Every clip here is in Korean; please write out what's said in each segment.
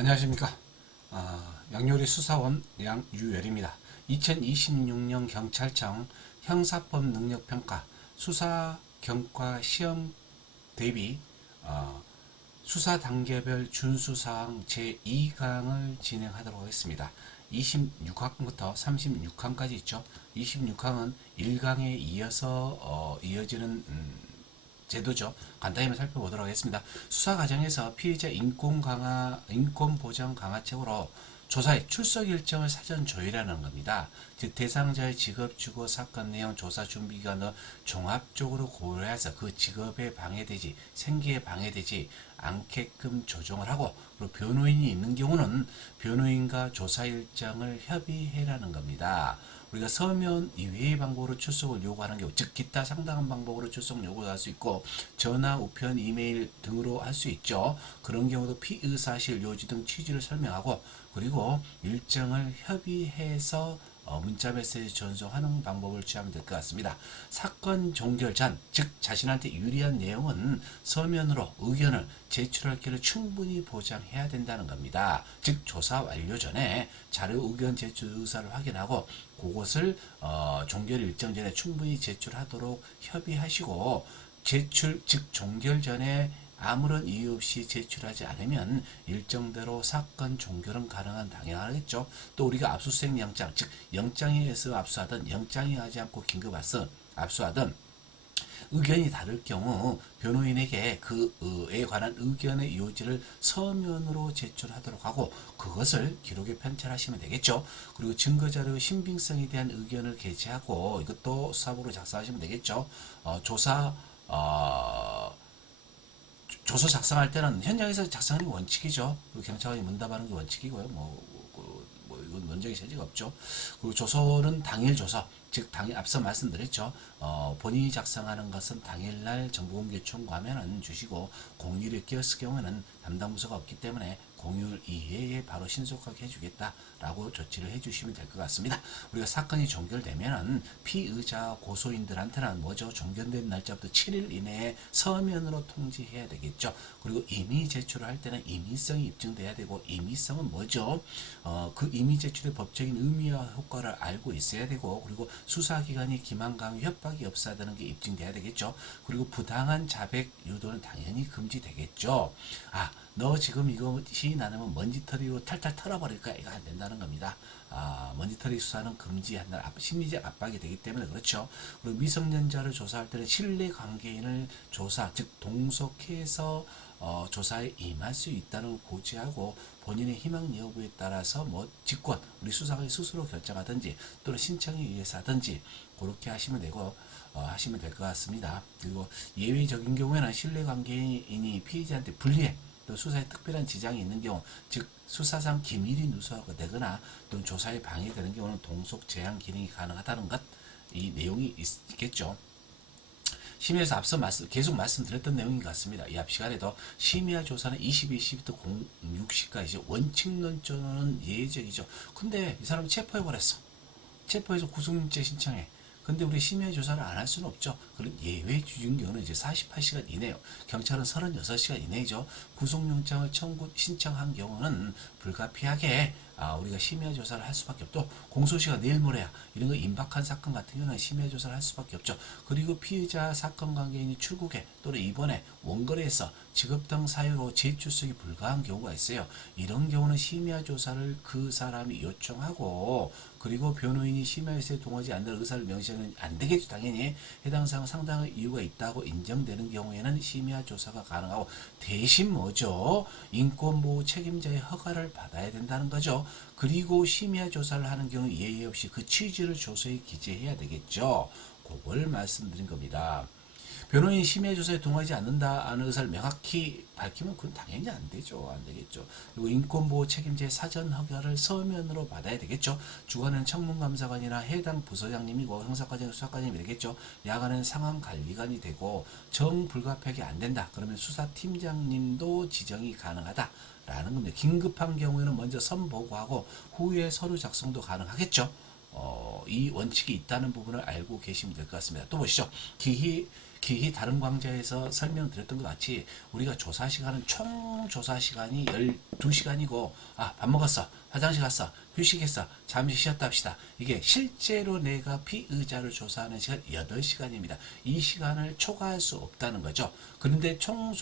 안녕하십니까. 양요리 수사원 양유열입니다. 2026년 경찰청 형사법 능력평가 수사경과 시험 대비 수사 단계별 준수사항 제2강을 진행하도록 하겠습니다. 26항부터 36항까지 있죠. 26항은 1강에 이어서 이어지는 제도죠. 간단히 살펴보도록 하겠습니다. 수사 과정에서 피의자 인권 보장 강화책으로 조사의 출석 일정을 사전 조율하는 겁니다. 즉 대상자의 직업, 주거, 사건 내용, 조사 준비 기간을 종합적으로 고려해서 그 직업에 방해되지, 생계에 방해되지 않게끔 조정을 하고, 그리고 변호인이 있는 경우는 변호인과 조사 일정을 협의해라는 겁니다. 우리가 서면 이외의 방법으로 출석을 요구하는 경우, 즉 기타 상당한 방법으로 출석 요구를 할 수 있고 전화, 우편, 이메일 등으로 할 수 있죠. 그런 경우도 피의 사실, 요지 등 취지를 설명하고, 그리고 일정을 협의해서 문자 메시지 전송하는 방법을 취하면 될 것 같습니다. 사건 종결 전, 즉 자신한테 유리한 내용은 서면으로 의견을 제출할 기회를 충분히 보장해야 된다는 겁니다. 즉 조사 완료 전에 자료 의견 제출 의사를 확인하고 그것을 종결 일정 전에 충분히 제출하도록 협의하시고, 제출 즉 종결 전에 아무런 이유 없이 제출하지 않으면 일정대로 사건 종결은 가능한 당연하겠죠. 또 우리가 압수수색 영장, 즉 영장에 의해서 압수하든 영장이 하지 않고 긴급 압수하든 의견이 다를 경우 변호인에게 그에 관한 의견의 요지를 서면으로 제출하도록 하고 그것을 기록에 편찬하시면 되겠죠. 그리고 증거자료의 신빙성에 대한 의견을 게재하고 이것도 수사부로 작성하시면 되겠죠. 조서 작성할 때는 현장에서 작성하는 게 원칙이죠. 그리고 경찰관이 문답하는 게 원칙이고요. 이건 논쟁의 소지가 없죠. 그리고 조서는 당일 조서, 즉 당일 앞서 말씀드렸죠. 본인이 작성하는 것은 당일날 정보공개 청구하면은 주시고 공휴일에 끼었을 경우에는 담당 부서가 없기 때문에 공휴일 이외에 바로 신속하게 해주겠다라고 조치를 해주시면 될 것 같습니다. 우리가 사건이 종결되면은 피의자 고소인들한테는 뭐죠? 종결된 날짜부터 7일 이내에 서면으로 통지해야 되겠죠. 그리고 임의 제출을 할 때는 임의성이 입증돼야 되고, 임의성은 뭐죠? 그 임의 제출의 법적인 의미와 효과를 알고 있어야 되고, 그리고 수사기관이 기망강요, 협박이 없어야 되는 게 입증돼야 되겠죠. 그리고 부당한 자백 유도는 당연히 금지되겠죠. 너 지금 이거 시인 안 하면 먼지털이로 탈탈 털어버릴 거야. 이거 안 된다는 겁니다. 먼지털이 수사는 금지한다는 심리적 압박이 되기 때문에 그렇죠. 그리고 미성년자를 조사할 때는 신뢰 관계인을 조사, 즉 동석해서 조사에 임할 수 있다는 고지하고, 본인의 희망 여부에 따라서 직권, 우리 수사관이 스스로 결정하든지 또는 신청에 의해서 하든지 그렇게 하시면 되고 하시면 될 것 같습니다. 그리고 예외적인 경우에는 신뢰 관계인이 피의자한테 불리해 또 수사에 특별한 지장이 있는 경우, 즉 수사상 기밀이 누설되거나 또는 조사에 방해되는 경우는 동속 제한 기능이 가능하다는 것, 이 내용이 있겠죠. 심의에서 앞서 계속 말씀드렸던 내용인 것 같습니다. 이 앞 시간에도 심의와 조사는 22시부터 06시까지 원칙론적으로는 예외적이죠. 근데 이 사람은 체포해버렸어. 체포해서 구속영장 신청해. 근데 우리 심야 조사를 안 할 수는 없죠. 그럼 예외 기준 경우는 이제 48시간 이내요. 경찰은 36시간 이내죠. 구속영장을 신청한 경우는 불가피하게 우리가 심야 조사를 할 수밖에 없고, 공소시가 내일 모레야 이런 거 임박한 사건 같은 경우는 심야 조사를 할 수밖에 없죠. 그리고 피의자 사건 관계인이 출국해 또는 입원해 원거리에서 직업 등 사유로 재출석이 불가한 경우가 있어요. 이런 경우는 심야 조사를 그 사람이 요청하고, 그리고 변호인이 심야에서 동하지 않는 의사를 명시하면 안 되겠죠. 당연히 해당 사항 상당한 이유가 있다고 인정되는 경우에는 심야 조사가 가능하고, 대신 뭐죠? 인권보호 책임자의 허가를 받아야 된다는 거죠. 그리고 심야 조사를 하는 경우 예의 없이 그 취지를 조서에 기재해야 되겠죠. 그걸 말씀드린 겁니다. 변호인이 심야 조사에 동하지 않는다는 의사를 명확히 밝히면 그건 당연히 안 되죠. 안 되겠죠. 그리고 인권보호 책임자의 사전 허가를 서면으로 받아야 되겠죠. 주간은 청문감사관이나 해당 부서장님이고, 형사과정 수사과정이 되겠죠. 야간은 상황관리관이 되고, 정불가피하게 안 된다 그러면 수사팀장님도 지정이 가능하다 라는 겁니다. 긴급한 경우에는 먼저 선보고하고 후에 서류 작성도 가능하겠죠. 이 원칙이 있다는 부분을 알고 계시면 될 것 같습니다. 또 보시죠. 기히 다른 강좌에서 설명드렸던 것 같이 우리가 조사 시간은 총 조사 시간이 12시간이고 밥 먹었어, 화장실 갔어, 휴식했어, 잠시 쉬었다 합시다. 이게 실제로 내가 피의자를 조사하는 시간 8시간입니다. 이 시간을 초과할 수 없다는 거죠. 그런데 총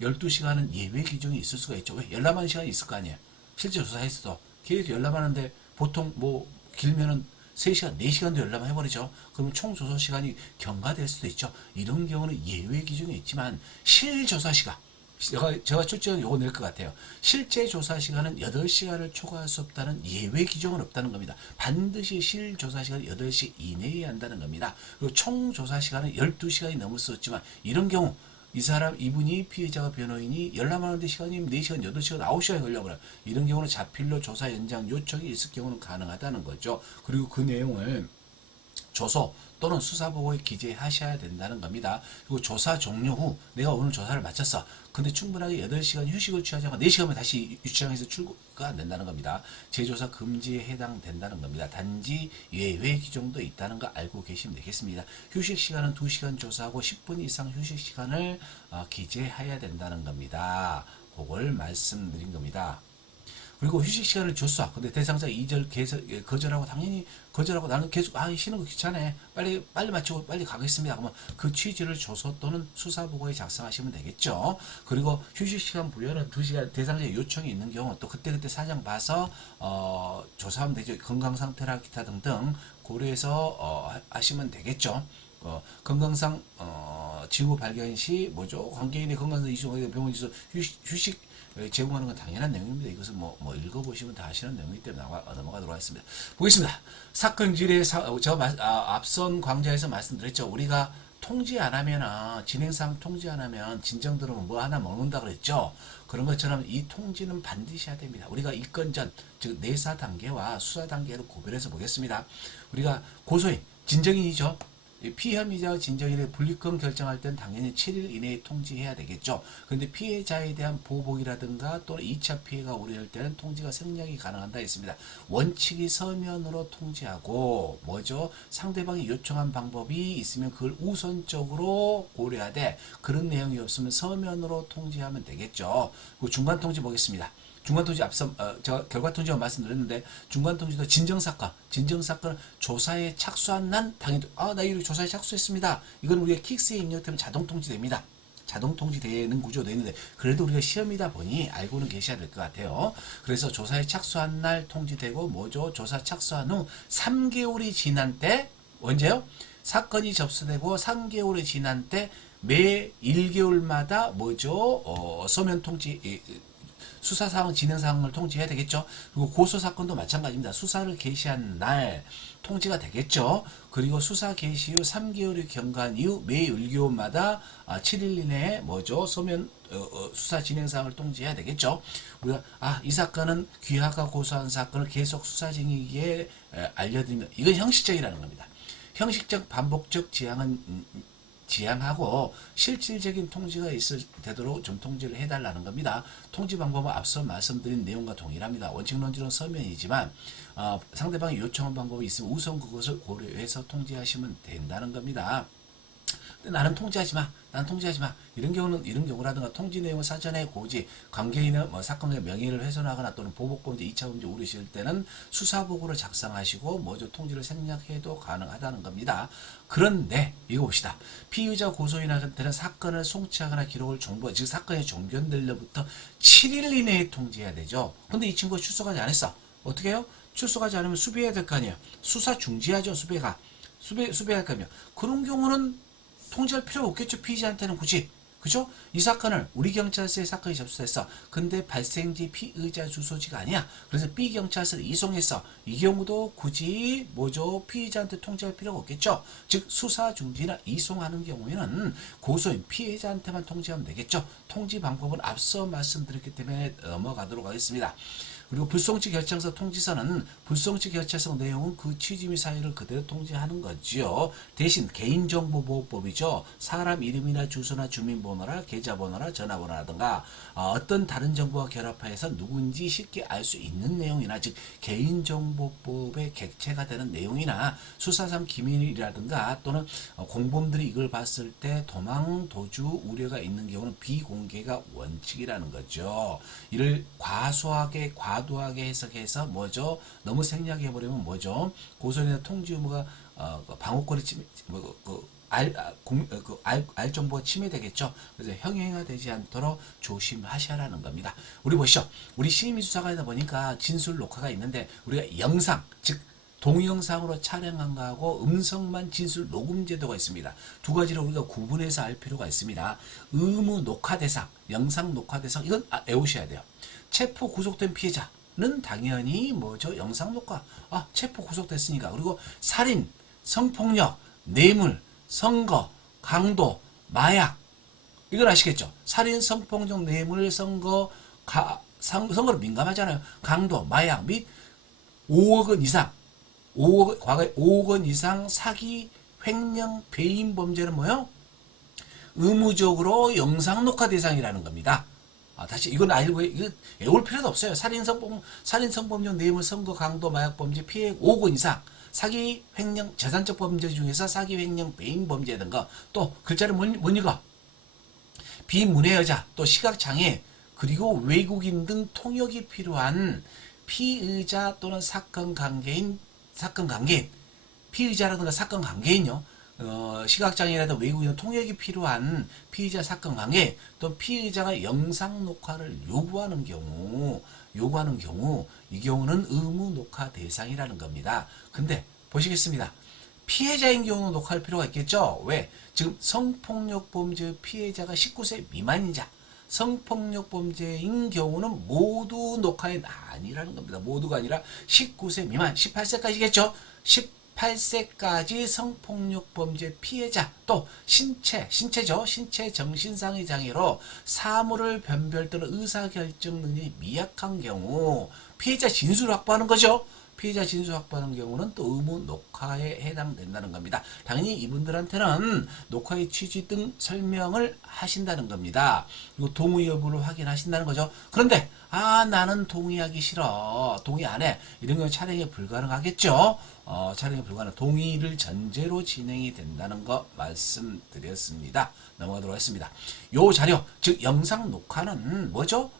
12시간은 예외 기준이 있을 수가 있죠. 왜? 열람하는 시간이 있을 거 아니에요. 실제 조사했어. 계속 열람하는데 보통 뭐 길면은 3시간, 4시간도 열람 해버리죠. 그러면 총 조사 시간이 경과될 수도 있죠. 이런 경우는 예외 기준이 있지만 실조사 시간, 제가 출제는 요거 낼 것 같아요. 실제 조사 시간은 8시간을 초과할 수 없다는 예외 규정은 없다는 겁니다. 반드시 실조사 시간은 8시 이내에 한다는 겁니다. 그리고 총 조사 시간은 12시간이 넘을 수 없지만 이런 경우 이분이 피해자가 변호인이 열람하는데 시간이 4시간, 8시간, 9시간이 걸려버려요. 이런 경우는 자필로 조사 연장 요청이 있을 경우는 가능하다는 거죠. 그리고 그 내용을 조서 또는 수사보고에 기재하셔야 된다는 겁니다. 그리고 조사 종료 후 내가 오늘 조사를 마쳤어. 근데 충분하게 8시간 휴식을 취하지 않고 4시간만 다시 유치장에서 출구가 안 된다는 겁니다. 재조사 금지에 해당된다는 겁니다. 단지 예외 규정도 있다는 거 알고 계시면 되겠습니다. 휴식 시간은 2시간 조사하고 10분 이상 휴식 시간을 기재해야 된다는 겁니다. 그걸 말씀드린 겁니다. 그리고 휴식 시간을 줬어. 근데 대상자 2절 거절하고 당연히 거절하고 나는 계속 쉬는 거 귀찮아. 빨리 마치고 빨리 가겠습니다. 그러면 그 취지를 조서 또는 수사보고에 작성하시면 되겠죠. 그리고 휴식 시간 부여는 2시간 대상자 요청이 있는 경우 또 그때그때 사정 봐서 조사하면 되죠. 건강 상태나 기타 등등 고려해서 하시면 되겠죠. 건강상 징후 발견 시 뭐죠? 관계인의 건강상 이슈가 병원 이수 휴식 제공하는 건 당연한 내용입니다. 이것은 뭐 읽어보시면 다 아시는 내용이기 때문에 넘어가도록 하겠습니다. 보겠습니다. 사건 지뢰 제가 앞선 강좌에서 말씀드렸죠. 우리가 통지 안 하면 진행사항 통지 안 하면 진정 들어오면 뭐 하나 먹는다 그랬죠. 그런 것처럼 이 통지는 반드시 해야 됩니다. 우리가 입건 전, 즉 내사 단계와 수사 단계를 구별해서 보겠습니다. 우리가 고소인, 진정인이죠. 피혐의자와 진정인의 분리권 결정할 때는 당연히 7일 이내에 통지해야 되겠죠. 그런데 피해자에 대한 보복이라든가 또는 2차 피해가 우려될 때는 통지가 생략이 가능한다 했습니다. 원칙이 서면으로 통지하고 뭐죠? 상대방이 요청한 방법이 있으면 그걸 우선적으로 고려하되 그런 내용이 없으면 서면으로 통지하면 되겠죠. 그 중간 통지 보겠습니다. 중간통지 앞서 제가 결과통지만 말씀드렸는데 중간통지도 진정사건은 조사에 착수한 난 당연히 나 이거 조사에 착수했습니다. 이건 우리가 킥스에 입력되면 자동 통지됩니다. 자동 통지되는 구조도 있는데 그래도 우리가 시험이다 보니 알고는 계셔야 될 것 같아요. 그래서 조사에 착수한 날 통지되고 뭐죠? 조사 착수한 후 3개월이 지난 때 언제요? 사건이 접수되고 3개월이 지난 때 매 1개월마다 뭐죠? 서면 통지 수사사항 진행사항을 통지해야 되겠죠. 그리고 고소사건도 마찬가지입니다. 수사를 개시한 날 통지가 되겠죠. 그리고 수사 개시 후 3개월이 경과한 이후 매 1개월마다 7일 이내에 뭐죠? 서면 수사 진행사항을 통지해야 되겠죠. 우리가 이 사건은 귀하가 고소한 사건을 계속 수사 진행에 알려드립니다. 이건 형식적이라는 겁니다. 형식적 반복적 지향하고 실질적인 통지가 있을 되도록 좀 통지를 해달라는 겁니다. 통지 방법은 앞서 말씀드린 내용과 동일합니다. 원칙론지는 서면이지만 상대방이 요청한 방법이 있으면 우선 그것을 고려해서 통지하시면 된다는 겁니다. 나는 통지하지 마. 이런 경우라든가 통지 내용을 사전에 고지, 관계인은 사건의 명예를 훼손하거나 또는 보복범죄, 2차 범죄 우려실 때는 수사보고를 작성하시고 뭐죠? 통지를 생략해도 가능하다는 겁니다. 그런데 이거 봅시다. 피의자 고소인한테는 사건을 송치하거나 기록을 즉 사건이 종결될로부터 7일 이내에 통지해야 되죠. 근데 이 친구가 출석하지 않았어. 어떻게 해요? 출석하지 않으면 수배해야 될 거 아니에요. 수사 중지하죠. 수배할 거면. 그런 경우는 통지할 필요가 없겠죠. 피의자한테는 굳이. 그죠? 이 사건을 우리 경찰서에 사건이 접수됐어. 근데 발생지 피의자 주소지가 아니야. 그래서 B경찰서에 이송했어. 이 경우도 굳이 뭐죠? 피의자한테 통지할 필요가 없겠죠. 즉 수사 중지나 이송하는 경우에는 고소인 피해자한테만 통지하면 되겠죠. 통지 방법은 앞서 말씀드렸기 때문에 넘어가도록 하겠습니다. 그리고 불송치 결정서 통지서는 불송치 결정서 내용은 그 취지 및 사유를 그대로 통지하는 거죠. 대신 개인정보보호법이죠. 사람 이름이나 주소나 주민번호 주민번호나 계좌번호나 전화번호라든가 어떤 다른 정보와 결합해서 누군지 쉽게 알 수 있는 내용이나 즉 개인정보법의 객체가 되는 내용이나 수사상 기밀이라든가 또는 공범들이 이걸 봤을 때 도망 도주 우려가 있는 경우는 비공개가 원칙이라는 거죠. 이를 과도하게 해석해서 뭐죠? 너무 생략해 버리면 뭐죠? 고소인이나 통지 의무가 방어권이 알 정보가 침해되겠죠. 그래서 형해화되지 않도록 조심하셔라는 겁니다. 우리 보시죠. 우리 시민 수사관이다 보니까 진술 녹화가 있는데 우리가 영상, 즉 동영상으로 촬영한 거하고 음성만 진술 녹음 제도가 있습니다. 두 가지를 우리가 구분해서 알 필요가 있습니다. 의무 녹화 대상, 영상 녹화 대상 이건 외우셔야 돼요. 체포 구속된 피해자는 당연히 뭐죠? 영상 녹화. 체포 구속됐으니까. 그리고 살인, 성폭력, 뇌물, 선거, 강도, 마약 이걸 아시겠죠? 살인, 성폭력, 뇌물, 선거를 민감하잖아요. 강도, 마약 및 5억 원 이상 과거에 5억 원 이상 사기, 횡령, 배임 범죄는 뭐요? 의무적으로 영상 녹화 대상이라는 겁니다. 다시 이건 알고 이거 외울 필요도 없어요. 살인, 성폭력, 뇌물, 선거, 강도, 마약 범죄, 피해 5억 원 이상 사기, 횡령, 재산적 범죄 중에서 사기, 횡령, 배임 범죄 등 거, 또 글자를 못 읽어. 비문의 여자, 또 시각장애, 그리고 외국인 등 통역이 필요한 피의자 또는 사건 관계인, 피의자라든가 사건 관계인요. 시각장애라든가 외국인 통역이 필요한 피의자 사건 관계, 또 피의자가 영상 녹화를 요구하는 경우 이 경우는 의무 녹화 대상이라는 겁니다. 근데 보시겠습니다. 피해자인 경우는 녹화할 필요가 있겠죠. 왜? 지금 성폭력 범죄 피해자가 19세 미만인 자, 성폭력 범죄인 경우는 모두 녹화의 아니라는 겁니다. 모두가 아니라 19세 미만, 18세까지겠죠. 18세까지 성폭력 범죄 피해자, 또 신체죠. 신체 정신상의 장애로 사물을 변별 또는 의사결정 능력이 미약한 경우 피해자 진술을 확보하는 거죠. 피해자 진술 확보하는 경우는 또 의무 녹화에 해당된다는 겁니다. 당연히 이분들한테는 녹화의 취지 등 설명을 하신다는 겁니다. 그리고 동의 여부를 확인하신다는 거죠. 그런데 나는 동의하기 싫어, 동의 안 해, 이런 경우 촬영이 불가능하겠죠. 촬영이 불가능, 동의를 전제로 진행이 된다는 거 말씀드렸습니다. 넘어가도록 하겠습니다. 요 자료, 즉 영상 녹화는 뭐죠?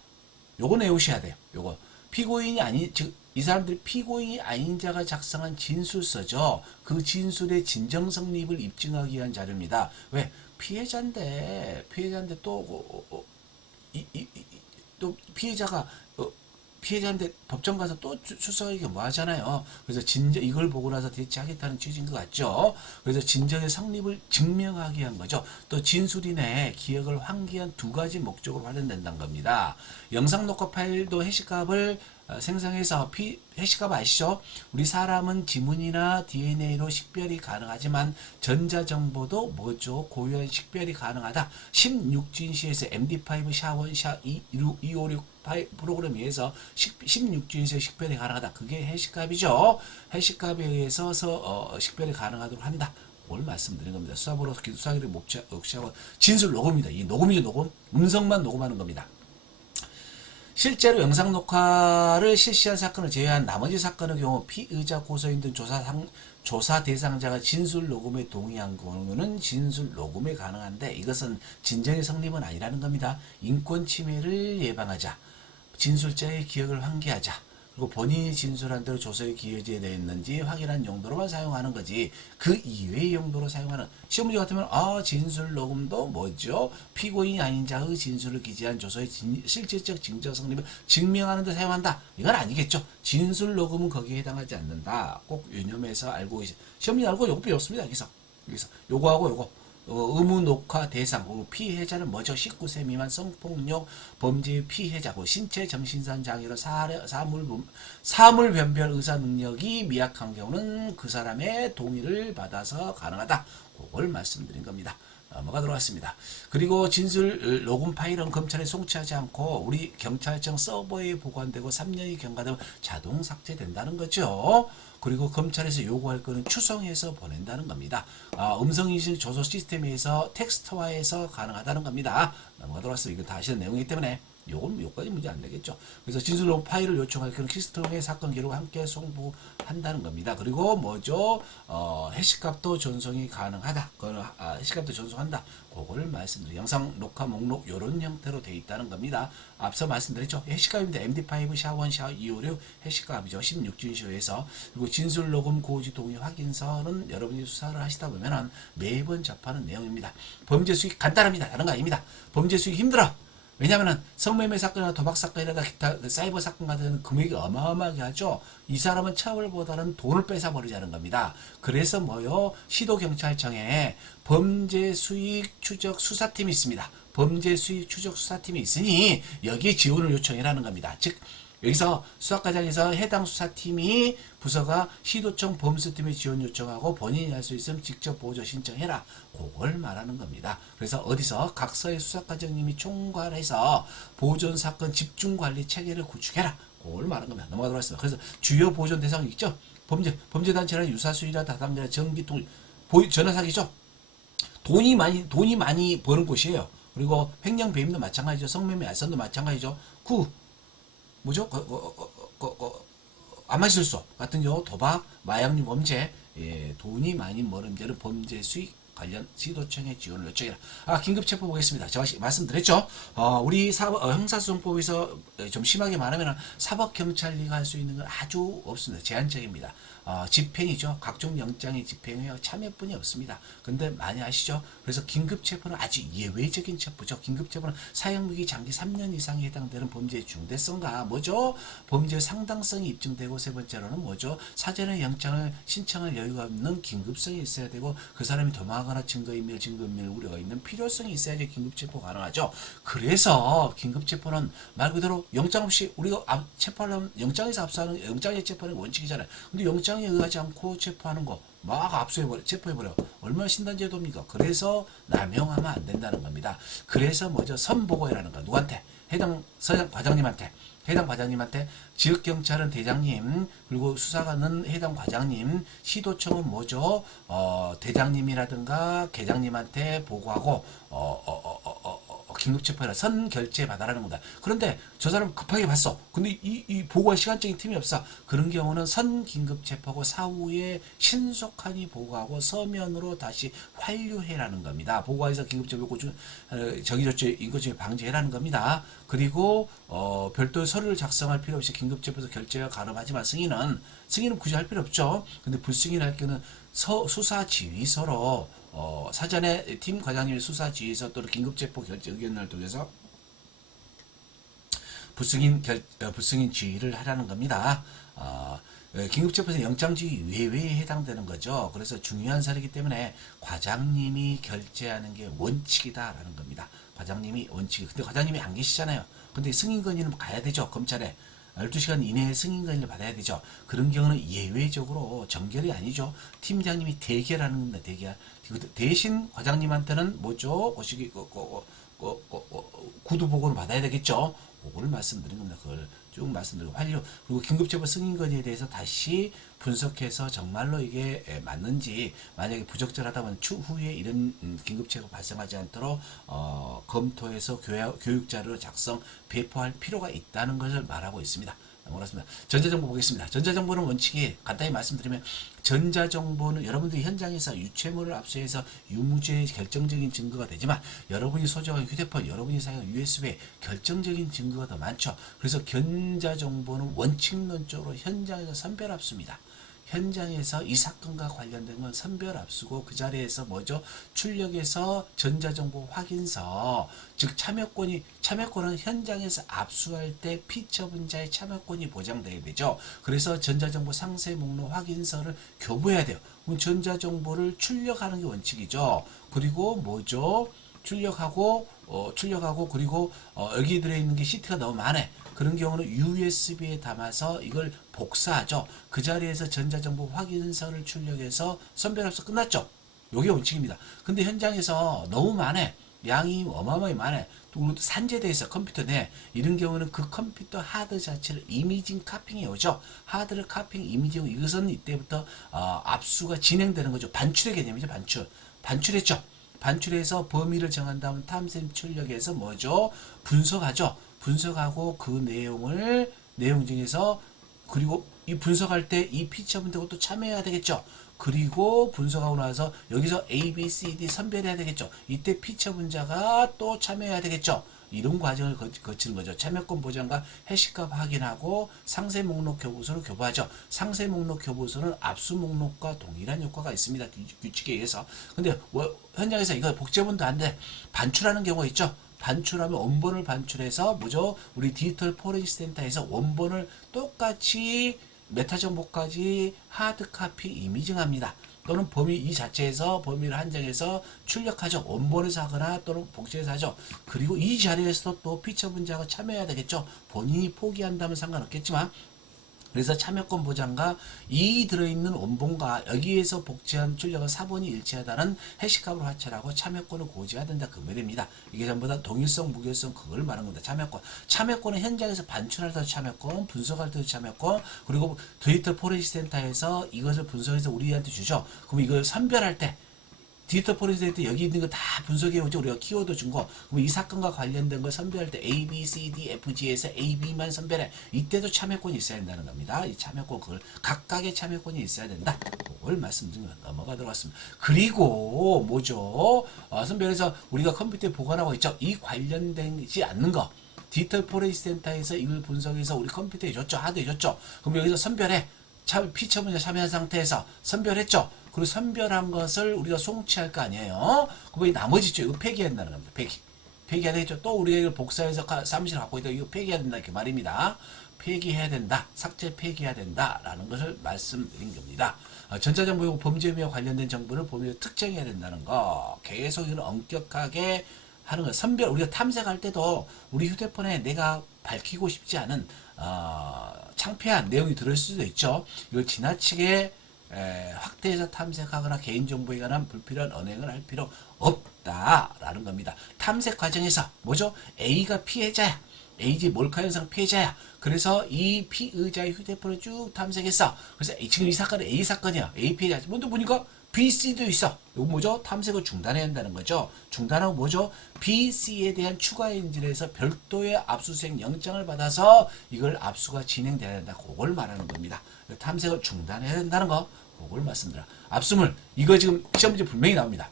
요거 외우셔야 돼요. 요거 피고인이 아닌, 즉 이 사람들이 피고인이 아닌 자가 작성한 진술서죠. 그 진술의 진정 성립을 입증하기 위한 자료입니다. 왜? 피해자인데 또 또 피해자인데 법정 가서 또 출석하기가 뭐 하잖아요. 그래서 이걸 보고 나서 대체하겠다는 취지인 것 같죠. 그래서 진정의 성립을 증명하기 위한 거죠. 또 진술인의 기억을 환기한 두 가지 목적으로 활용된다는 겁니다. 영상 녹화 파일도 해시값을 생성해서 해시값 아시죠? 우리 사람은 지문이나 DNA로 식별이 가능하지만 전자정보도 뭐죠? 고유한 식별이 가능하다. 16진시에서 MD5 샤원 샤 256 프로그램에 의해서 16진시에 식별이 가능하다. 그게 해시값이죠. 해시값에 의해서 식별이 가능하도록 한다. 뭘 말씀드린 겁니다. 수사번호, 수사기록, 목차와 진술 녹음입니다. 이 녹음이죠, 녹음. 음성만 녹음하는 겁니다. 실제로 영상 녹화를 실시한 사건을 제외한 나머지 사건의 경우 피의자, 고소인 등 조사 대상자가 진술 녹음에 동의한 경우는 진술 녹음이 가능한데 이것은 진정의 성립은 아니라는 겁니다. 인권 침해를 예방하자, 진술자의 기억을 환기하자, 그리고 본인이 진술한 대로 조서에 기여되어 있는지 확인한 용도로만 사용하는 거지 그 이외의 용도로 사용하는, 시험 문제 같으면 진술 녹음도 뭐죠? 피고인이 아닌 자의 진술을 기재한 조서의 실질적 증정 성립을 증명하는 데 사용한다. 이건 아니겠죠. 진술 녹음은 거기에 해당하지 않는다. 꼭 유념해서 알고 계시. 시험 문제 알고 요거 배웠습니다. 여기서 요거하고 요거. 의무 녹화 대상, 피해자는 뭐죠? 19세 미만 성폭력 범죄 피해자고 신체 정신상 장애로 사물 변별 의사 능력이 미약한 경우는 그 사람의 동의를 받아서 가능하다. 그걸 말씀드린 겁니다. 뭐가 들어왔습니다. 그리고 진술 녹음 파일은 검찰에 송치하지 않고 우리 경찰청 서버에 보관되고 3년이 경과되면 자동 삭제된다는 거죠. 그리고 검찰에서 요구할 거는 추성해서 보낸다는 겁니다. 음성인식 조서 시스템에서 텍스트화해서 가능하다는 겁니다. 뭐가 들어왔어요. 이거 다 아시는 내용이기 때문에 요건 요까지 문제 안 되겠죠. 그래서 진술록 파일을 요청할 경우 시스템의 사건 기록과 함께 송부한다는 겁니다. 그리고 뭐죠? 해시값도 전송이 가능하다. 해시값도 전송한다. 그거를 말씀드려요. 영상 녹화 목록 이런 형태로 되어 있다는 겁니다. 앞서 말씀드렸죠. 해시값입니다. MD5, 샤1, 샤256 해시값이죠. 16준시호에서. 그리고 진술 녹음 고지 동의 확인서는 여러분이 수사를 하시다 보면은 매번 접하는 내용입니다. 범죄 수익 간단합니다. 다른 거 아닙니다. 범죄 수익 힘들어. 왜냐하면 성매매 사건이나 도박 사건이나 기타 사이버 사건 같은 금액이 어마어마하게 하죠. 이 사람은 처벌보다는 돈을 뺏어버리자는 겁니다. 그래서 뭐요? 시도경찰청에 범죄 수익 추적 수사팀이 있습니다. 범죄 수익 추적 수사팀이 있으니 여기에 지원을 요청이라는 겁니다. 즉 여기서 수사과정에서 해당 수사팀이 부서가 시도청 범수팀에 지원 요청하고 본인이 할 수 있으면 직접 보조 신청해라. 그걸 말하는 겁니다. 그래서 어디서 각서의 수사과정님이 총괄해서 보존사건 집중관리 체계를 구축해라. 그걸 말하는 겁니다. 넘어가 들어왔어요. 그래서 주요 보존 대상이 있죠. 범죄단체나 유사수위나 다담제나 전기통, 전화사기죠. 돈이 많이 버는 곳이에요. 그리고 횡령 배임도 마찬가지죠. 성매매 알선도 마찬가지죠. 뭐죠? 암살실소 같은 경우 도박, 마약류 범죄, 돈이 많이 버는 데는 범죄 수익 관련 시도청의 지원을 요청해라. 긴급 체포 보겠습니다. 제가 말씀드렸죠. 우리 형사소송법에서 좀 심하게 말하면 사법경찰리가 할 수 있는 건 아주 없습니다. 제한적입니다. 집행이죠. 각종 영장의 집행에 참여뿐이 없습니다. 근데 많이 아시죠? 그래서 긴급체포는 아주 예외적인 체포죠. 긴급체포는 사형무기 장기 3년 이상에 해당되는 범죄의 중대성과 뭐죠? 범죄의 상당성이 입증되고 세 번째로는 뭐죠? 사전에 영장을 신청할 여유가 없는 긴급성이 있어야 되고 그 사람이 도망하거나 증거인멸 우려가 있는 필요성이 있어야지 긴급체포 가능하죠. 그래서 긴급체포는 말 그대로 영장 없이 우리가 체포하려면 영장에서 압수하는 영장에 체포하는 원칙이잖아요. 근데 영장에 의하지 않고 체포하는 거 막 체포해버려. 얼마나 신단제도입니까? 그래서 남용하면 안 된다는 겁니다. 그래서 뭐죠? 선보고해라는 거. 누구한테? 해당 과장님한테. 해당 과장님한테 지역경찰은 대장님 그리고 수사관은 해당 과장님 시도청은 뭐죠? 대장님이라든가 계장님한테 보고하고 긴급체포해라 선결제 받아라는 겁니다. 그런데 저 사람 급하게 봤어. 근데 이 보고할 시간적인 틈이 없어. 그런 경우는 선긴급체포하고 사후에 신속하니 보고하고 서면으로 다시 환류해라는 겁니다. 보고해서 긴급체포 정의조치 인권침해 방지해라는 겁니다. 그리고 별도 서류를 작성할 필요 없이 긴급체포에서 결제가 가능하지만 승인은 굳이 할 필요 없죠. 근데 불승인할 경우는 수사지휘서로 사전에 팀 과장님의 수사지휘서 또는 긴급체포 결제 의견을 통해서 불승인 지휘를 하라는 겁니다. 긴급체포에서 영장지휘 외외에 해당되는 거죠. 그래서 중요한 사례이기 때문에 과장님이 결제하는 게 원칙이다라는 겁니다. 과장님이 원칙이. 근데 과장님이 안 계시잖아요. 근데 승인 건의는 가야 되죠. 검찰에. 12시간 이내에 승인 건의를 받아야 되죠. 그런 경우는 예외적으로 정결이 아니죠. 팀장님이 대결하는 겁니다. 대결. 대신 과장님한테는 뭐죠? 구두 보고를 받아야 되겠죠. 그걸 말씀드린 겁니다. 그걸 쭉 말씀드리고 완료. 그리고 긴급체포 승인 건의에 대해서 다시 분석해서 정말로 이게 맞는지 만약에 부적절하다면 추후에 이런 긴급체포 발생하지 않도록 검토해서 교육 자료를 작성 배포할 필요가 있다는 것을 말하고 있습니다. 그렇습니다. 전자정보 보겠습니다. 전자정보는 원칙이 간단히 말씀드리면 전자정보는 여러분들이 현장에서 유체물을 압수해서 유무죄의 결정적인 증거가 되지만 여러분이 소지하는 휴대폰, 여러분이 사용하는 USB에 결정적인 증거가 더 많죠. 그래서 전자정보는 원칙론적으로 현장에서 선별 압수입니다. 현장에서 이 사건과 관련된 건 선별 압수고 그 자리에서 뭐죠? 출력해서 전자정보 확인서 즉 참여권은 현장에서 압수할 때 피처분자의 참여권이 보장돼야 되죠. 그래서 전자정보 상세 목록 확인서를 교부해야 돼요. 그럼 전자정보를 출력하는 게 원칙이죠. 그리고 뭐죠? 출력하고 그리고 여기 들어있는 게 시트가 너무 많아. 그런 경우는 USB에 담아서 이걸 복사하죠. 그 자리에서 전자정보 확인서를 출력해서 선별합수 끝났죠. 요게 원칙입니다. 근데 현장에서 너무 많아. 양이 어마어마하게 많아. 또 산재돼 있어 컴퓨터 내. 이런 경우는 그 컴퓨터 하드 자체를 이미징 카핑해 오죠. 하드를 카핑 이미징 이것은 이때부터 압수가 진행되는 거죠. 반출의 개념이죠. 반출했죠. 반출해서 범위를 정한 다음 탐색 출력해서 뭐죠? 분석하죠. 분석하고 그 내용을 내용 중에서 그리고 이 분석할 때 이 피처분되고 또 참여해야 되겠죠. 그리고 분석하고 나서 여기서 A, B, C, D 선별해야 되겠죠. 이때 피처분자가 또 참여해야 되겠죠. 이런 과정을 거치는 거죠. 참여권 보장과 해시값 확인하고 상세 목록 교부서를 교부하죠. 상세 목록 교부서는 압수 목록과 동일한 효과가 있습니다. 규칙에 의해서. 근데 현장에서 이거 복제본도 안 돼. 반출하는 경우가 있죠. 반출하면 원본을 반출해서 뭐죠? 우리 디지털 포렌식 센터에서 원본을 똑같이 메타 정보까지 하드 카피 이미징합니다. 또는 범위 이 자체에서 범위를 한정해서 출력하죠. 원본에서 하거나 또는 복제해서 하죠. 그리고 이 자리에서 또 피처 분자가 참여해야 되겠죠. 본인이 포기한다면 상관없겠지만 그래서 참여권 보장과 이 들어있는 원본과 여기에서 복제한 출력은 사본이 일치하다는 해시값으로 화철하고 참여권을 고지해야 된다. 그 말입니다. 이게 전부 다 동일성, 무결성 그걸 말하는 겁니다. 참여권. 참여권은 현장에서 반출할 때도 참여권, 분석할 때도 참여권, 그리고 디지털 포렌식 센터에서 이것을 분석해서 우리한테 주죠. 그럼 이걸 선별할 때 디지털 포렌식 때 여기 있는 거 다 분석해 오죠. 우리가 키워드 준 거. 그럼 이 사건과 관련된 걸 선별할 때 A, B, C, D, F, G에서 A, B만 선별해. 이때도 참여권이 있어야 된다는 겁니다. 이 참여권 그걸 각각의 참여권이 있어야 된다. 그걸 말씀드리면 넘어가도록 하겠습니다. 그리고 뭐죠? 선별해서 우리가 컴퓨터에 보관하고 있죠. 이 관련되지 않는 거. 디지털 포렌식 센터에서 이걸 분석해서 우리 컴퓨터에 줬죠. 하드에 줬죠. 그럼 여기서 선별해. 피처 분자 참여한 상태에서 선별했죠. 그리고 선별한 것을 우리가 송치할 거 아니에요. 그럼 나머지 죠. 이거 폐기한다는 겁니다. 폐기해야 되겠죠. 또 우리가 이걸 복사해서 사무실 갖고 있다. 이거 폐기해야 된다. 이렇게 말입니다. 폐기해야 된다. 삭제 폐기해야 된다. 라는 것을 말씀드린 겁니다. 전자정보 범죄와 관련된 정보를 범죄 특정해야 된다는 거. 계속 이건 엄격하게 하는 거. 선별, 우리가 탐색할 때도 우리 휴대폰에 내가 밝히고 싶지 않은 창피한 내용이 들을 수도 있죠. 이걸 지나치게 확대해서 탐색하거나 개인정보에 관한 불필요한 언행을 할 필요 없다라는 겁니다. 탐색 과정에서 뭐죠? A가 피해자야. AG 몰카 현상 피해자야. 그래서 이 피의자의 휴대폰을 쭉 탐색했어. 그래서 지금 이 사건은 A 사건이야. A 피해자. 먼저 보니까 B, C도 있어. 이거 뭐죠? 탐색을 중단해야 한다는 거죠. 중단하고 뭐죠? B, C에 대한 추가 인질에서 별도의 압수수색 영장을 받아서 이걸 압수가 진행돼야 된다. 그걸 말하는 겁니다. 탐색을 중단해야 된다는 거. 그걸 말씀드려. 압수물. 이거 지금 시험 문제 분명히 나옵니다.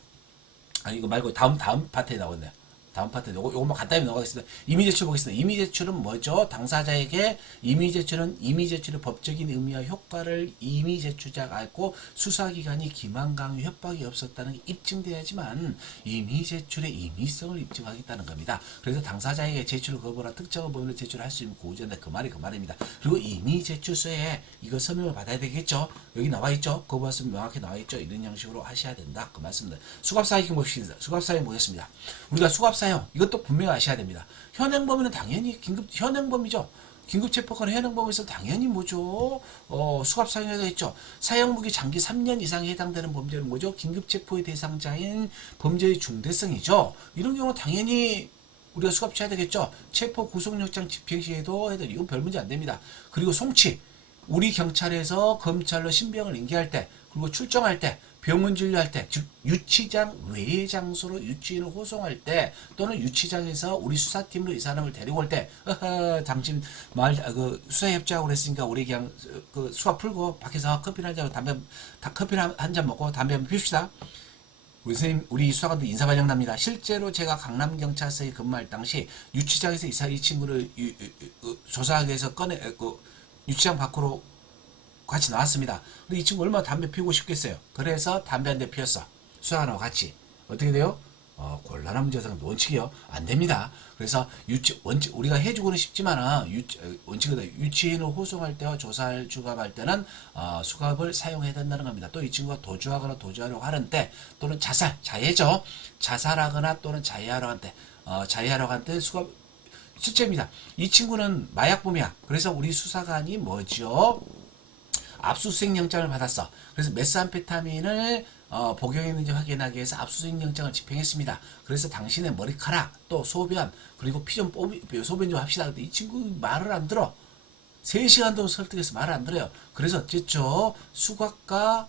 아니 이거 말고 다음 파트에 나오네요. 다음 파트 요거만 간단히 넘어가겠습니다. 이미 제출 보겠습니다. 이미 제출은 뭐죠? 당사자에게 이미 제출은 이미 제출의 법적인 의미와 효과를 이미 제출자가 알고 수사기관이 기만 강요 협박이 없었다는 게 입증돼야지만 이미 제출의 임의성을 입증하겠다는 겁니다. 그래서 당사자에게 제출을 거부하라 특정한 범위를 제출할 수 있는 고지한다. 그 말입니다. 그리고 이미 제출서에 이거 서명을 받아야 되겠죠. 여기 나와 있죠. 거부했으면 명확히 나와 있죠. 이런 형식으로 하셔야 된다. 그 말씀입니다. 수갑사익 봅시다. 수갑사익 보겠습니다. 우리가 수갑사용 이것도 분명히 아셔야 됩니다. 현행범위는 당연히 현행범이죠. 긴급체포권 현행범에서 당연히 뭐죠? 수갑 사용해야 되겠죠. 사형무기 장기 3년 이상에 해당되는 범죄는 뭐죠? 긴급체포의 대상자인 범죄의 중대성이죠. 이런 경우 당연히 우리가 수갑 취해야 되겠죠. 체포 구속영장 집행 시에도 해야 되죠. 이건 별 문제 안 됩니다. 그리고 송치. 우리 경찰에서 검찰로 신병을 인계할 때 그리고 출정할 때 병원 진료할 때, 즉 유치장 외의 장소로 유치인을 호송할 때 또는 유치장에서 우리 수사팀으로 이 사람을 데리고 올 때, 당신 수사 협조하고 그랬으니까 우리 그냥 그 수갑 풀고 밖에서 커피 한 잔, 커피 한 잔 먹고 담배 한번 핍시다. 우리 선생님, 우리 수사관도 인사발령 납니다. 실제로 제가 강남경찰서에 근무할 당시 유치장에서 이 친구를 조사하기 위해서 유치장 밖으로 같이 나왔습니다. 근데 이 친구 얼마나 담배 피우고 싶겠어요. 그래서 담배 한 대 피웠어. 수사관하고 같이. 어떻게 돼요? 곤란한 문제상 원칙이요. 안 됩니다. 그래서 원칙, 우리가 해주고는 싶지만은, 원칙은 유치인을 호송할 때와 조사를 주갑할 때는, 수갑을 사용해야 된다는 겁니다. 또 이 친구가 도주하거나 도주하려고 하는 때, 또는 자해죠. 자살하거나 또는 자해하려고 할 때, 수갑, 실제입니다. 이 친구는 마약범이야. 그래서 우리 수사관이 뭐죠? 압수수색 영장을 받았어. 그래서 메스암페타민을 복용했는지 확인하기 위해서 압수수색 영장을 집행했습니다. 그래서 당신의 머리카락 또 소변 그리고 피 좀 소변 좀 합시다. 근데 이 친구 말을 안 들어. 3시간 동안 설득해서 말을 안 들어요. 그래서 어쨌죠. 수갑과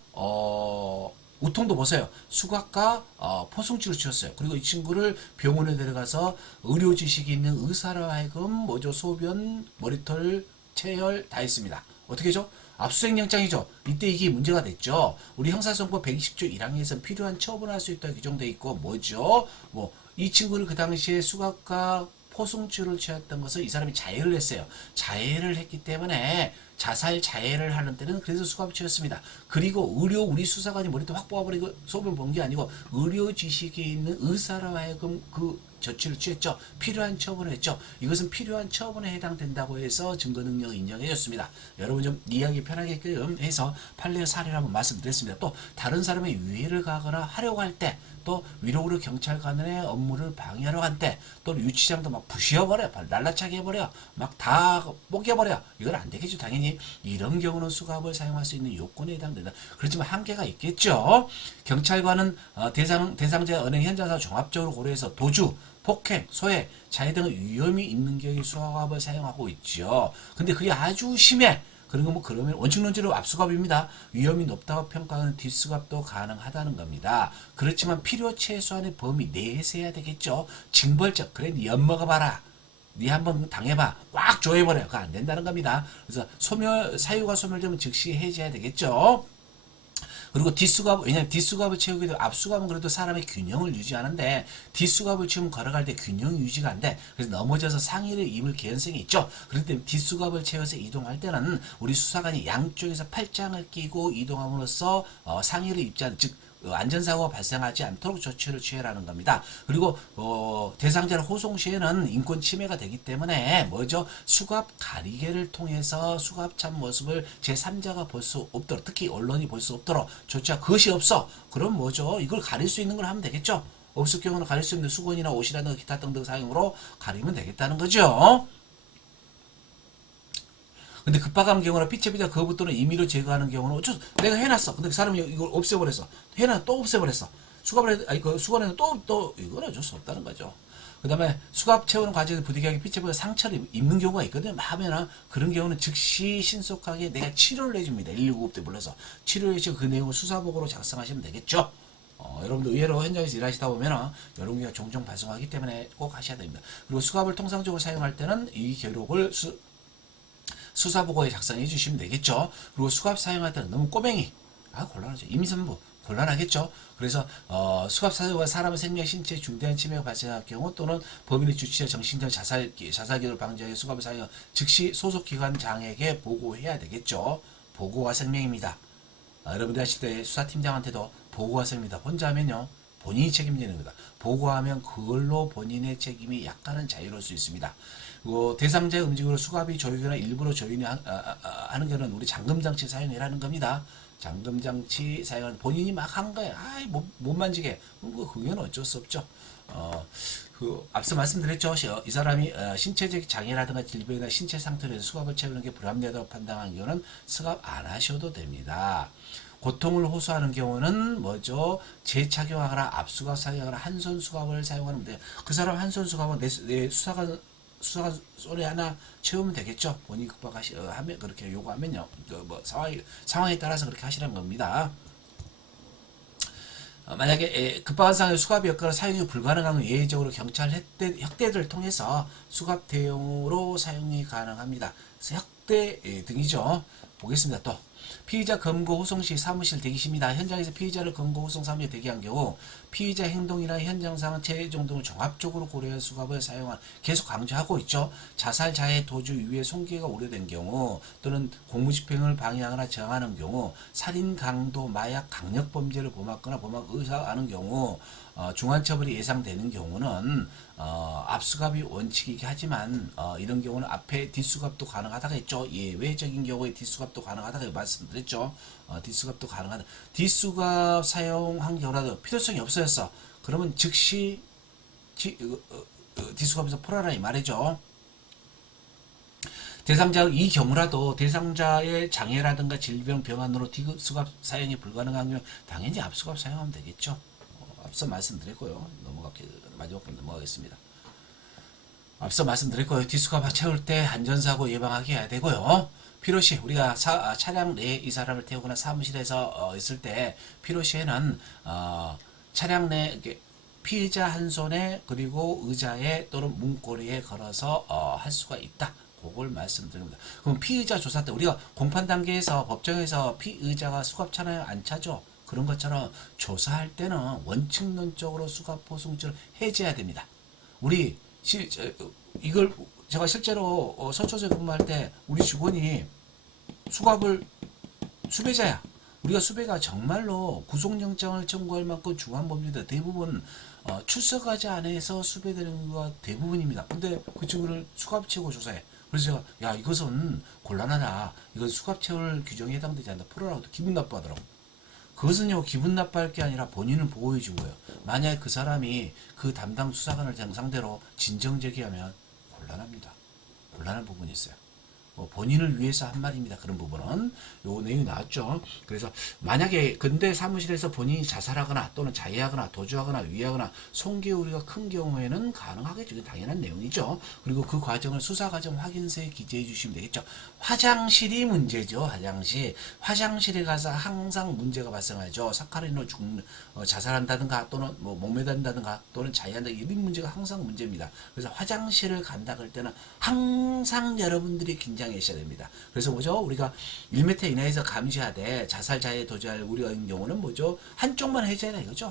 우통도 보세요. 수갑과 포승치로 치웠어요. 그리고 이 친구를 병원에 데려가서 의료 지식이 있는 의사로 하여금 뭐죠? 소변, 머리털, 체열 다 했습니다. 어떻게 죠? 압수수색 영장이죠. 이때 이게 문제가 됐죠. 우리 형사소송법 120조 1항에서는 필요한 처분을 할 수 있다고 규정되어 있고 뭐죠? 뭐 이 친구는 그 당시에 수갑과 포승치를 취했던 것을 이 사람이 자해를 했어요. 자해를 했기 때문에 자살 자해를 하는 때는 그래서 수갑을 취했습니다. 그리고 우리 수사관이 머리도 확 뽑아버리고 소변 본 게 아니고 의료 지식이 있는 의사로 하여금 그 조치를 취했죠. 필요한 처분을 했죠. 이것은 필요한 처분에 해당된다고 해서 증거 능력을 인정해 줬습니다. 여러분 좀 이해하기 편하게끔 해서 판례 사례를 한번 말씀드렸습니다. 또 다른 사람의 위해를 가거나 하려고 할 때, 또 위로우로 경찰관의 업무를 방해하러 간 때, 또 유치장도 막 부시어버려, 날라차게 해버려, 막 다 뽀개버려. 이건 안 되겠죠. 당연히 이런 경우는 수갑을 사용할 수 있는 요건에 해당된다. 그렇지만 한계가 있겠죠. 경찰관은 대상자 은행 현장사 종합적으로 고려해서 도주, 폭행, 소해, 자해 등의 위험이 있는 경우에 수갑을 사용하고 있죠. 근데 그게 아주 심해. 그런 거 뭐 그러면 원칙론적으로 압수갑입니다. 위험이 높다고 평가하는 뒷수갑도 가능하다는 겁니다. 그렇지만 필요 최소한의 범위 내에서 해야 되겠죠. 징벌적. 그래 네 엿먹어봐라. 네 한번 당해봐. 꽉 조여버려. 그거 안 된다는 겁니다. 그래서 사유가 소멸되면 즉시 해제해야 되겠죠. 그리고 뒷수갑, 왜냐면 뒷수갑을 채우게 되면 앞수갑은 그래도 사람의 균형을 유지하는데 뒷수갑을 채우면 걸어갈 때 균형 유지가 안 돼. 그래서 넘어져서 상의를 입을 개연성이 있죠. 그렇기 때문에 뒷수갑을 채워서 이동할 때는 우리 수사관이 양쪽에서 팔짱을 끼고 이동함으로써 상의를 입지 않는, 즉 안전사고가 발생하지 않도록 조치를 취하라는 겁니다. 그리고 대상자를 호송 시에는 인권 침해가 되기 때문에 뭐죠? 수갑 가리개를 통해서 수갑 찬 모습을 제3자가 볼 수 없도록, 특히 언론이 볼 수 없도록 조치하 그것이 없어. 그럼 뭐죠? 이걸 가릴 수 있는 걸 하면 되겠죠. 없을 경우는 가릴 수 있는 수건이나 옷이라든가 기타 등등 사용으로 가리면 되겠다는 거죠. 근데 급박한 경우나 피체비자 거부 또는 임의로 제거하는 경우는 어쩌 내가 해놨어. 근데 그 사람이 이걸 없애버렸어. 해놔 또 없애버렸어. 그 수갑을 또 이건 어쩔 수 없다는 거죠. 그 다음에 수갑 채우는 과정에서 부득이하게 피체비자 상처를 입는 경우가 있거든요. 하면은 그런 경우는 즉시 신속하게 내가 치료를 해줍니다. 119 때 불러서 치료해서 그 내용을 수사보고로 작성하시면 되겠죠. 여러분들 의외로 현장에서 일하시다 보면은 이런 경우가 종종 발생하기 때문에 꼭 하셔야 됩니다. 그리고 수갑을 통상적으로 사용할 때는 이 기록을 수사보고에 작성해 주시면 되겠죠. 그리고 수갑 사용할 때는 너무 꼬맹이, 곤란하죠. 임산부, 곤란하겠죠. 그래서 수갑 사용과 사람의 생명, 신체에 중대한 침해가 발생할 경우 또는 범인의 주치자 정신적 자살기를 방지하기 수갑을 사용 즉시 소속기관장에게 보고해야 되겠죠. 보고가 생명입니다. 여러분들 하실 때 수사팀장한테도 보고가 생명입니다. 혼자 하면요. 본인이 책임지는 겁니다. 보고하면 그걸로 본인의 책임이 약간은 자유로울 수 있습니다. 대상자의 움직임으로 수갑이 조이거나 일부러 조이는 하는 경우는 우리 잠금장치 사용이라는 겁니다. 잠금장치 사용은 본인이 막 한 거예요. 못 만지게. 그건 어쩔 수 없죠. 앞서 말씀드렸죠. 이 사람이 신체적 장애라든가 질병이나 신체 상태로 해서 수갑을 채우는 게 불합리하다고 판단한 경우는 수갑 안 하셔도 됩니다. 고통을 호소하는 경우는 뭐죠? 재착용하거나 앞수갑 사용하거나 한 손 수갑을 사용하는 데 그 사람 한 손 수갑은 내 수사관 소리 하나 채우면 되겠죠. 본인 하면 그렇게 요구하면요. 상황에 따라서 그렇게 하시라는 겁니다. 만약에 급박한 상황에 수갑이 없거나 사용이 불가능하면 예외적으로 경찰 혁대를 통해서 수갑 대용으로 사용이 가능합니다. 그래서 혁대 등이죠. 보겠습니다. 또 피의자 검거 호송 시 사무실 대기시입니다. 현장에서 피의자를 검거 호송 사무실에 대기한 경우 피의자 행동이나 현장 상황, 체중 등을 종합적으로 고려해 수갑을 사용한 계속 강조하고 있죠. 자살, 자해, 도주, 유해, 손괴가 우려된 경우 또는 공무집행을 방해하거나 저항하는 경우 살인, 강도, 마약, 강력범죄를 범하거나 범하고 의사하는 경우 중환처벌이 예상되는 경우는 앞수갑이 원칙이긴 하지만 이런 경우는 앞에 뒷수갑도 가능하다가 있죠. 예외적인 경우에 뒷수갑도 가능하다가 말씀드렸죠. 뒷수갑도 가능하다. 뒷수갑 사용한 경우라도 필요성이 없어졌어. 그러면 즉시 뒷수갑에서 풀어라 이 말이죠. 대상자 이 경우라도 대상자의 장애라든가 질병 병환으로 디귿수갑 사용이 불가능한 경우 당연히 압수갑 사용하면 되겠죠. 앞서 말씀드렸고요. 마지막 분 넘어가겠습니다. 앞서 말씀드렸고요. 디스크바 채울 때 안전사고 예방하게 해야 되고요. 필요시 우리가 차량 내에 이 사람을 태우거나 사무실에서 있을 때 필요시에는 차량 내 피의자 한 손에 그리고 의자에 또는 문고리에 걸어서 할 수가 있다. 그걸 말씀드립니다. 그럼 피의자 조사 때 우리가 공판 단계에서 법정에서 피의자가 수갑차나요? 안 차죠? 그런 것처럼 조사할 때는 원칙론적으로 수갑 포승죄를 해제해야 됩니다. 우리 이걸 제가 실제로 서초소에 근무할 때 우리 직원이 수갑을 수배자야. 우리가 수배가 정말로 구속영장을 청구할 만큼 중한 범죄다. 대부분 출석하지 않아서 수배되는 거가 대부분입니다. 근데 그 친구를 수갑 채우고 조사해. 그래서 제가 야 이것은 곤란하다. 이건 수갑 채울 규정에 해당되지 않는다. 풀어라고 기분 나빠하더라고. 그것은요 기분 나빠할 게 아니라 본인을 보호해 준 거예요. 만약에 그 사람이 그 담당 수사관을 상대로 진정 제기하면 곤란합니다. 곤란한 부분이 있어요. 본인을 위해서 한 말입니다. 그런 부분은 요 내용이 나왔죠. 그래서 만약에 근데 사무실에서 본인이 자살하거나 또는 자해하거나 도주하거나 위해하거나 손괴우리가 큰 경우에는 가능하겠죠. 당연한 내용이죠. 그리고 그 과정을 수사 과정 확인서에 기재해 주시면 되겠죠. 화장실이 문제죠. 화장실에 가서 항상 문제가 발생하죠. 사카린으로 자살한다든가 또는 뭐 목매단다든가 또는 자해한다 이런 문제가 항상 문제입니다. 그래서 화장실을 간다 그럴 때는 항상 여러분들이 긴장해 계셔야 됩니다. 그래서 뭐죠? 우리가 1m 이내에서 감시하되 자살 자해 도주할 우려인 경우는 뭐죠? 한쪽만 해제해라 이거죠.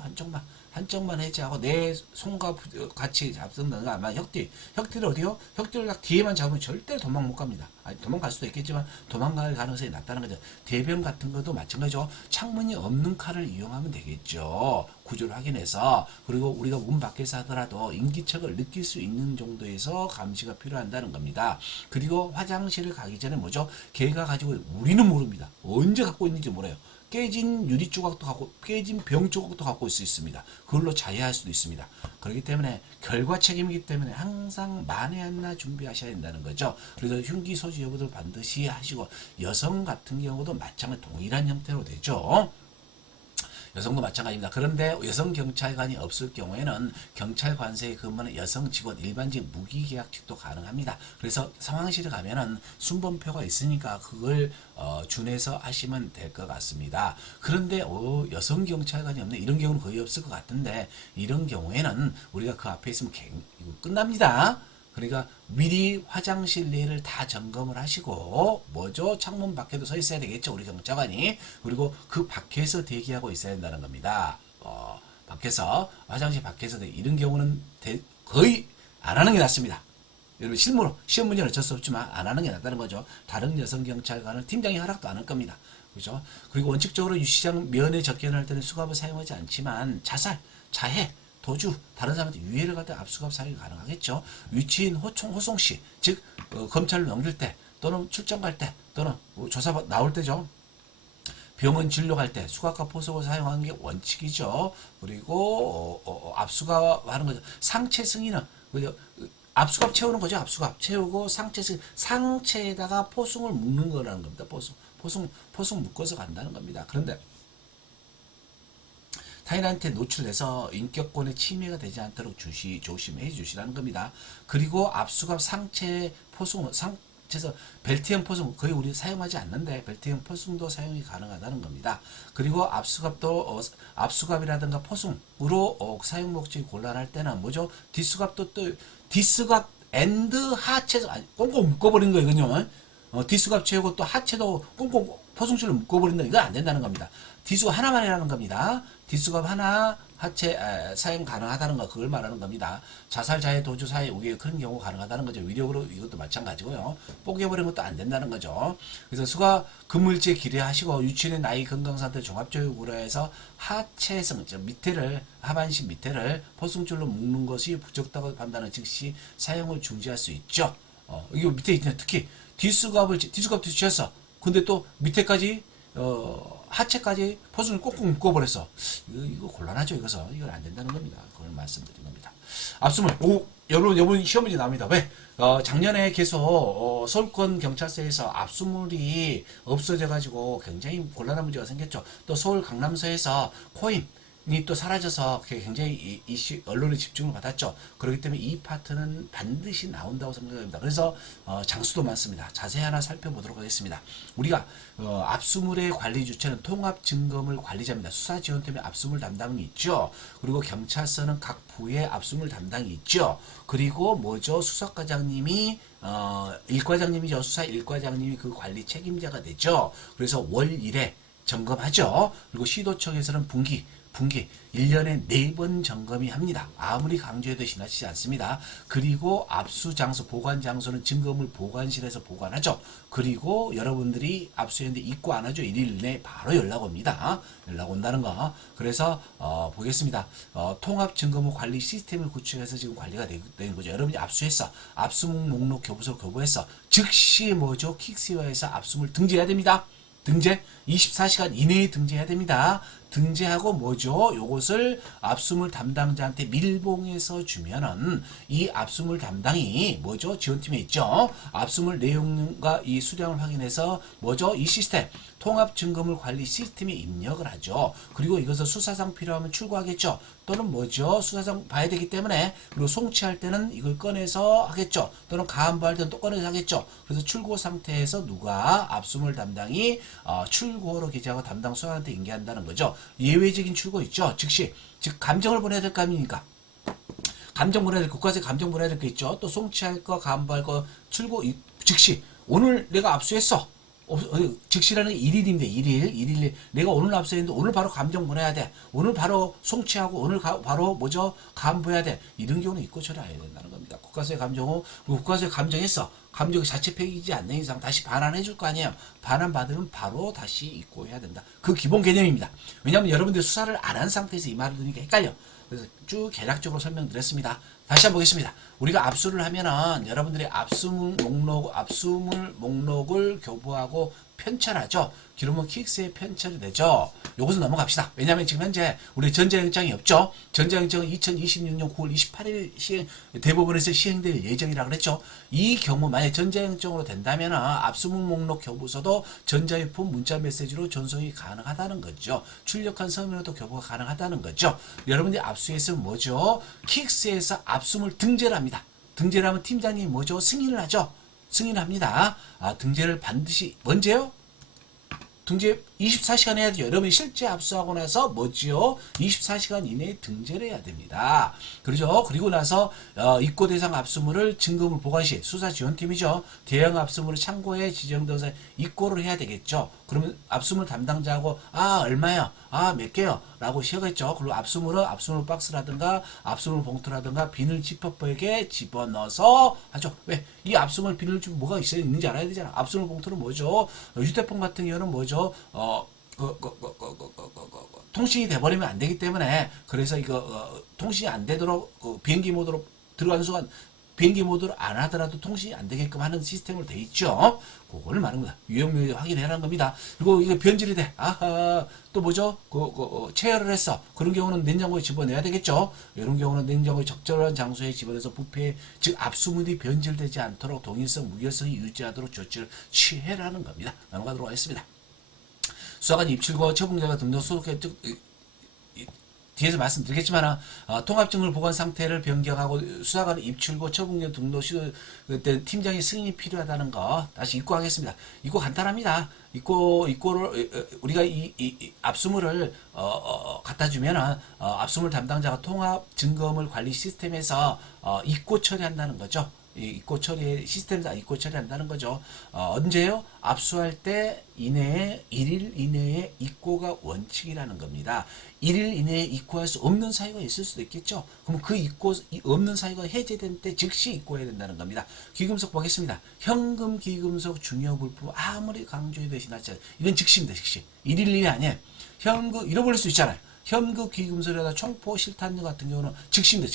한쪽만 해제하고 내 손과 같이 잡는다는 거 아마 혁띠를 어디요? 혁띠를 딱 뒤에만 잡으면 절대 도망 못 갑니다. 아니, 도망갈 수도 있겠지만 도망갈 가능성이 낮다는 거죠. 대변 같은 것도 마찬가지죠. 창문이 없는 칼을 이용하면 되겠죠. 구조를 확인해서. 그리고 우리가 문 밖에서 하더라도 인기척을 느낄 수 있는 정도에서 감시가 필요한다는 겁니다. 그리고 화장실을 가기 전에 뭐죠? 걔가 가지고 우리는 모릅니다. 언제 갖고 있는지 몰라요. 깨진 유리 조각도 갖고 깨진 병 조각도 갖고 있을 수 있습니다. 그걸로 자해할 수도 있습니다. 그렇기 때문에 결과 책임이기 때문에 항상 만에 하나 준비하셔야 된다는 거죠. 그래서 흉기 소지 여부도 반드시 하시고 여성 같은 경우도 마찬가지 동일한 형태로 되죠. 여성도 마찬가지입니다. 그런데 여성 경찰관이 없을 경우에는 경찰 관서에 근무하는 여성 직원 일반직 무기계약직도 가능합니다. 그래서 상황실에 가면은 순번표가 있으니까 그걸 준해서 하시면 될 것 같습니다. 그런데 여성 경찰관이 없네 이런 경우는 거의 없을 것 같은데 이런 경우에는 우리가 그 앞에 있으면 끝납니다. 그러니까 미리 화장실 내를 다 점검을 하시고 뭐죠? 창문 밖에도 서 있어야 되겠죠. 우리 경찰관이. 그리고 그 밖에서 대기하고 있어야 된다는 겁니다. 밖에서 화장실 밖에서 이런 경우는 거의 안 하는 게 낫습니다. 여러분 실무로 시험 문제는 어쩔 수 없지만 안 하는 게 낫다는 거죠. 다른 여성 경찰관은 팀장이 허락도 안 할 겁니다. 그죠? 그리고 원칙적으로 유치장 면회 접견할 때는 수갑을 사용하지 않지만 자살, 자해 도주, 다른 사람한테 유해를 갖다 압수갑 사용이 가능하겠죠. 위치인 호송시, 즉 검찰로 넘길 때 또는 출장 갈 때 또는 조사 나올 때죠. 병원 진료 갈 때 수갑과 포석을 사용하는 게 원칙이죠. 그리고 압수갑 하는 거죠. 상체 승인은 압수갑 채우는 거죠. 압수갑 채우고 상체 승인, 상체에다가 포승을 묶는 거라는 겁니다. 포승 묶어서 간다는 겁니다. 그런데 타인한테 노출돼서 인격권에 침해가 되지 않도록 조심해 주시라는 겁니다. 그리고 압수갑 상체 포승, 상체에서 벨트형 포승 거의 우리 사용하지 않는데 벨트형 포승도 사용이 가능하다는 겁니다. 그리고 압수갑도 압수갑이라든가 포승으로 사용 목적이 곤란할 때는 뭐죠? 디스갑도 또 디스갑 앤드 하체 꽁꽁 묶어버린 거예요, 이건요. 디스갑 채우고 또 하체도 꽁꽁 포승줄로 묶어버린다. 이건 안 된다는 겁니다. 디스갑 하나만 해라는 겁니다. 디스갑 하나 하체 사용 가능하다는 거 그걸 말하는 겁니다. 자살 자해 도주 사해 우기 그런 경우 가능하다는 거죠. 위력으로 이것도 마찬가지고요. 뽀개버린 것도 안 된다는 거죠. 그래서 수가 근무일지에 기대하시고 유치원의 나이 건강 상태 종합교육으로 해서 하체성 밑에를 하반신 밑에를 포승줄로 묶는 것이 부적다고 판단은 즉시 사용을 중지할 수 있죠. 이거 밑에 있는 특히 디스갑도 취했어. 근데 또 밑에까지 하체까지 포승을 꽁꽁 묶어버렸어. 이거 곤란하죠. 이건 안 된다는 겁니다. 그걸 말씀드린 겁니다. 앞숨을 여러분 시험 문제 나옵니다. 왜? 작년에 계속 서울권 경찰서에서 압수물이 없어져 가지고 굉장히 곤란한 문제가 생겼죠. 또 서울 강남서에서 코인이 또 사라져서 굉장히 언론의 집중을 받았죠. 그렇기 때문에 이 파트는 반드시 나온다고 생각합니다. 그래서 장수도 많습니다. 자세히 하나 살펴보도록 하겠습니다. 우리가 압수물의 관리 주체는 통합증거물 관리자입니다. 수사지원팀의 압수물 담당이 있죠. 그리고 경찰서는 각 부의 압수물 담당이 있죠. 그리고 뭐죠? 수석과장님이 일과장님이죠. 수사 일과장님이 그 관리 책임자가 되죠. 그래서 월 1회 점검하죠. 그리고 시도청에서는 분기 1년에 4번 점검이 합니다. 아무리 강조해도 지나치지 않습니다. 그리고 압수 장소, 보관 장소는 증거물 보관실에서 보관하죠. 그리고 여러분들이 압수했는데 입고 안 하죠. 1일 내에 바로 연락 옵니다. 연락 온다는 거. 그래서 보겠습니다. 통합 증거물 관리 시스템을 구축해서 지금 관리가 되는 거죠. 여러분이 압수했어. 압수물 목록 교부서 교부했어. 즉시 뭐죠? 킥스웨어에서 압수물 등재해야 됩니다. 등재 24시간 이내에 등재해야 됩니다. 등재하고 뭐죠? 요것을 압수물 담당자한테 밀봉해서 주면은 이 압수물 담당이 뭐죠? 지원팀에 있죠. 압수물 내용과 이 수량을 확인해서 뭐죠? 이 시스템 통합증거물 관리 시스템에 입력을 하죠. 그리고 이것을 수사상 필요하면 출고하겠죠. 또는 뭐죠? 수사상 봐야 되기 때문에 그리고 송치할 때는 이걸 꺼내서 하겠죠. 또는 가안부할 때는 또 꺼내서 하겠죠. 그래서 출고 상태에서 누가 압수물 담당이 출고로 기재하고 담당 수사한테 인계한다는 거죠. 예외적인 출고 있죠. 즉시 즉 감정을 보내야 될 거 아닙니까? 감정 보내야 될 국가세 감정 보내야 될 거 있죠. 또 송치할 거 가안부할 거 출고 즉시 오늘 내가 압수했어. 즉시라는 게 1일입니다. 1일. 내가 오늘 압수했는데 오늘 바로 감정 보내야 돼. 오늘 바로 송치하고 오늘 바로 뭐죠? 가안부해야 돼. 이런 경우는 입고 처리해야 된다는 겁니다. 국가세 감정 후 국가세 감정했어. 감정이 자체 폐기지 않는 이상 다시 반환해 줄 거 아니에요. 반환 받으면 바로 다시 입고해야 된다. 그 기본 개념입니다. 왜냐하면 여러분들 수사를 안 한 상태에서 이 말을 들으니까 헷갈려. 그래서 쭉 개략적으로 설명드렸습니다. 다시 한번 보겠습니다. 우리가 압수를 하면은 여러분들이 압수물 목록을 교부하고 편찬하죠. 그러면 킥스에 편찬이 되죠. 요것은 넘어갑시다. 왜냐하면 지금 현재 우리 전자영장이 없죠. 전자영장은 2026년 9월 28일 대법원에서 시행될 예정이라고 그랬죠. 이 경우 만약 전자영장으로 된다면 압수물 목록 교부서도 전자유품 문자 메시지로 전송이 가능하다는 거죠. 출력한 서면으로도 교부가 가능하다는 거죠. 여러분들이 압수했으면 뭐죠? 킥스에서 압수물 등재를 합니다. 등재를 하면 팀장님이 뭐죠? 승인을 하죠. 승인합니다. 등재를 반드시 언제요? 등재 24시간 해야 되죠. 여러분이 실제 압수하고 나서 뭐지요? 24시간 이내에 등재를 해야 됩니다. 그렇죠? 그리고 나서 입고 대상 압수물을 증거물 보관시 수사지원팀이죠. 대형 압수물을 창고에 지정돼서 입고를 해야 되겠죠. 그러면 압수물 담당자하고 얼마요? 몇 개요? 라고 시작했죠. 그리고 압수물은 압수물 박스라든가 압수물 봉투라든가 비닐 지퍼백에 집어넣어서 하죠. 왜? 이 압수물 비닐 좀 뭐가 있는지 알아야 되잖아. 압수물 봉투는 뭐죠? 휴대폰 같은 경우는 뭐죠? 통신이 돼버리면 안 되기 때문에 그래서 이거 통신이 안 되도록 비행기 모드로 들어가는 순간 비행기 모드로 안 하더라도 통신이 안 되게끔 하는 시스템으로 돼 있죠. 그거를 말하는 거다. 유형묘 확인해라는 겁니다. 그리고 이게 변질이 돼. 또 뭐죠? 체열을 했어. 그런 경우는 냉장고에 집어내야 되겠죠. 이런 경우는 냉장고에 적절한 장소에 집어내서 부패, 즉 압수물이 변질되지 않도록 동일성, 무결성이 유지하도록 조치를 취해라는 겁니다. 넘어가도록 하겠습니다. 수사관 입출과 처분자가 등록 소속해 뒤에서 말씀드리겠지만 통합증을 보관 상태를 변경하고 수사관 입출고 처분자 등록 시도 그때 팀장의 승인이 필요하다는 거 다시 입고하겠습니다. 입고 간단합니다. 입고를 우리가 이 압수물을 갖다 주면은 압수물 담당자가 통합 증거물 관리 시스템에서 입고 처리한다는 거죠. 입고 처리 시스템에서 입고 처리한다는 거죠. 언제요? 압수할 때 이내에 1일 이내에 입고가 원칙이라는 겁니다. 1일 이내에 입고할 수 없는 사유가 있을 수도 있겠죠. 그럼 그 입고 없는 사유가 해제된 때 즉시 입고해야 된다는 겁니다. 귀금속 보겠습니다. 현금 귀금속 중요 물품 아무리 강조해도 지나치 않아요. 이건 즉시입니다. 즉시. 1일 이내 아니에요. 현금 잃어버릴 수 있잖아요. 현금 귀금속이라다 총포 실탄류 같은 경우는 즉시입니다.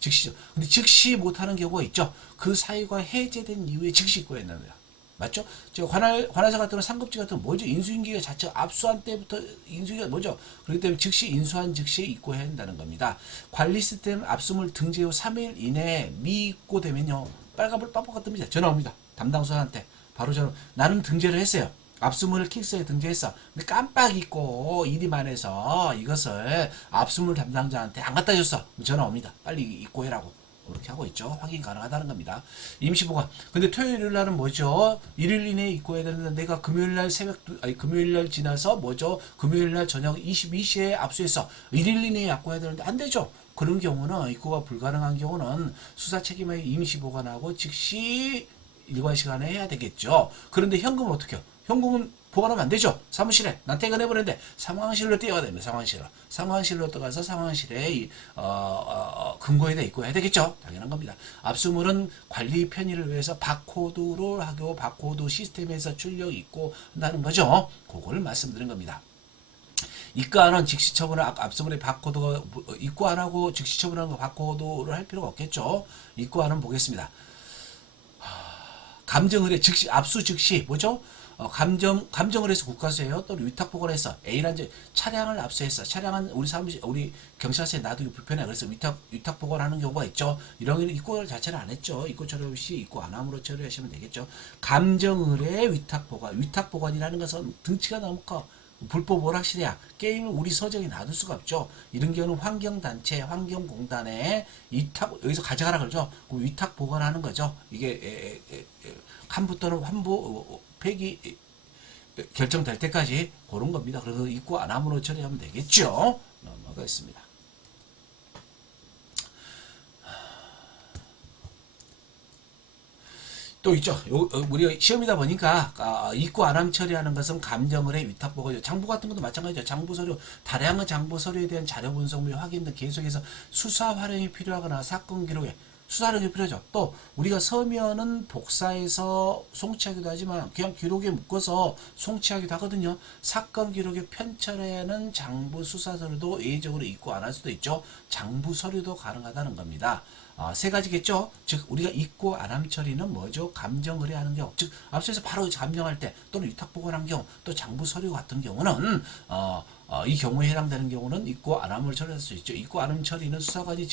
즉시죠. 근데 즉시 못하는 경우가 있죠. 그 사유가 해제된 이후에 즉시 입고해야 된다. 맞죠? 저 관할사 같은 경우 상급지 같은 경우 뭐죠? 인수인계가 자체가 압수한 때부터 인수인계가 뭐죠? 그렇기 때문에 즉시 인수한 즉시 입고해야 한다는 겁니다. 관리 시스템 압수물 등재 후 3일 이내에 미입고되면요. 빨간불 빡빡 뜹니다. 전화 옵니다. 담당수한테. 바로 전화. 나는 등재를 했어요. 압수물을 킥스에 등재했어. 근데 깜빡 잊고 일이 많아서 이것을 압수물 담당자한테 안 갖다 줬어. 전화 옵니다. 빨리 입고해라고. 이렇게 하고 있죠. 확인 가능하다는 겁니다. 임시보관. 근데 토요일 날은 뭐죠? 1일 이내에 입고해야 되는데 내가 금요일 날 금요일 날 지나서 뭐죠? 금요일 날 저녁 22시에 압수했어. 1일 이내에 입고해야 되는데 안 되죠. 그런 경우는 입고가 불가능한 경우는 수사 책임의 임시보관하고 즉시 일과 시간에 해야 되겠죠. 그런데 현금은 어떻게 해요? 현금은 보관하면 안 되죠. 사무실에 난 퇴근해버렸는데 상황실로 뛰어야 됩니다. 상황실로 들어가서 상황실에 금고에다 입고 해야 되겠죠. 당연한 겁니다. 압수물은 관리 편의를 위해서 바코드로 하고 바코드 시스템에서 출력 입고 한다는 거죠. 그걸 말씀드린 겁니다. 입고 안 한 즉시 처분을 압수물의 바코드가 입고 안 하고 즉시 처분하는 거 바코드를 할 필요가 없겠죠. 입고 안 하면 보겠습니다. 감정의뢰 즉시 압수 즉시 뭐죠? 감정을 해서 국가수예요. 또는 위탁 보관해서 A란 차량을 압수했어. 차량은 우리 사무실 우리 경찰서에 놔두기 불편해. 그래서 위탁 보관하는 경우가 있죠. 이런 경우는 입고 자체를 안 했죠. 입고 처리 없이 입고 안 함으로 처리하시면 되겠죠. 감정의뢰 위탁 보관이라는 것은 등치가 너무 커. 불법 오락실이야. 게임을 우리 서적에 놔둘 수가 없죠. 이런 경우는 환경단체, 환경공단에 여기서 가져가라 그러죠. 그럼 위탁 보관하는 거죠. 이게 환부 또는 환부 폐기 결정될 때까지 그런 겁니다. 그래서 입고 안 함으로 처리하면 되겠죠. 넘어가겠습니다. 또 있죠. 우리가 시험이다 보니까 입고 안함 처리하는 것은 감정을해 위탁보고 장부 같은 것도 마찬가지죠. 장부 서류 다량의 장부 서류에 대한 자료 분석 및 확인 등 계속해서 수사 활용이 필요하거나 사건 기록에 수사 활용이 필요하죠. 또 우리가 서면은 복사해서 송치하기도 하지만 그냥 기록에 묶어서 송치하기도 하거든요. 사건 기록에 편철하는 장부 수사 서류도 예외적으로 입고 안 할 수도 있죠. 장부 서류도 가능하다는 겁니다. 세 가지겠죠. 즉 우리가 입고 안함 처리는 뭐죠? 감정 의뢰하는 경우, 즉 앞서서 바로 감정할 때 또는 위탁 보관한 경우, 또 장부 서류 같은 경우는 이 경우에 해당되는 경우는 입고 안함을 처리할 수 있죠. 입고 안함 처리는 수사관이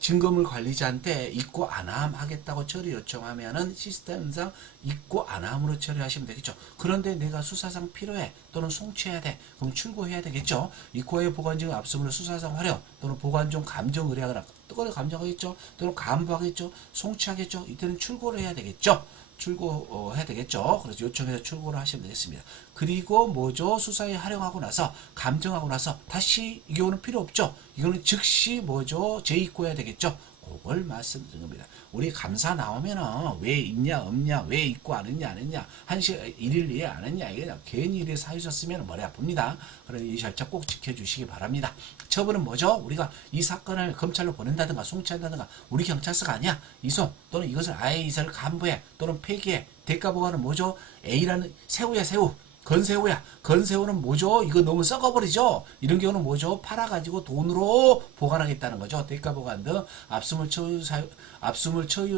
증거물 관리자한테 입고 안함 하겠다고 처리 요청하면은 시스템상 입고 안함으로 처리하시면 되겠죠. 그런데 내가 수사상 필요해 또는 송치해야 돼. 그럼 출고해야 되겠죠. 입고의 보관증 압수물을 수사상 활용 또는 보관중 감정 의뢰하거나 또는 감정하겠죠. 또는 감부하겠죠. 송치하겠죠. 이때는 출고를 해야 되겠죠. 출고해야 되겠죠. 그래서 요청해서 출고를 하시면 되겠습니다. 그리고 뭐죠? 수사에 활용하고 나서 감정하고 나서 다시 이 경우는 필요 없죠. 이거는 즉시 뭐죠? 재입고해야 되겠죠. 그걸 말씀드린 겁니다. 우리 감사 나오면은 왜 있냐 없냐 왜 있고 안 했냐 안 했냐 한시 일일 이해 안 했냐 이게 괜히 일에 사유셨으면 머리 아픕니다. 그래서 이 절차 꼭 지켜주시기 바랍니다. 처분은 뭐죠? 우리가 이 사건을 검찰로 보낸다든가 송치한다든가 우리 경찰서가 아니야 이송 또는 이것을 아예 이사를 간부해 또는 폐기해 대가 보관은 뭐죠? A라는 새우야 새우 건새우야. 건새우는 뭐죠? 이거 너무 썩어버리죠? 이런 경우는 뭐죠? 팔아가지고 돈으로 보관하겠다는 거죠. 대가 보관 등 압수물 처유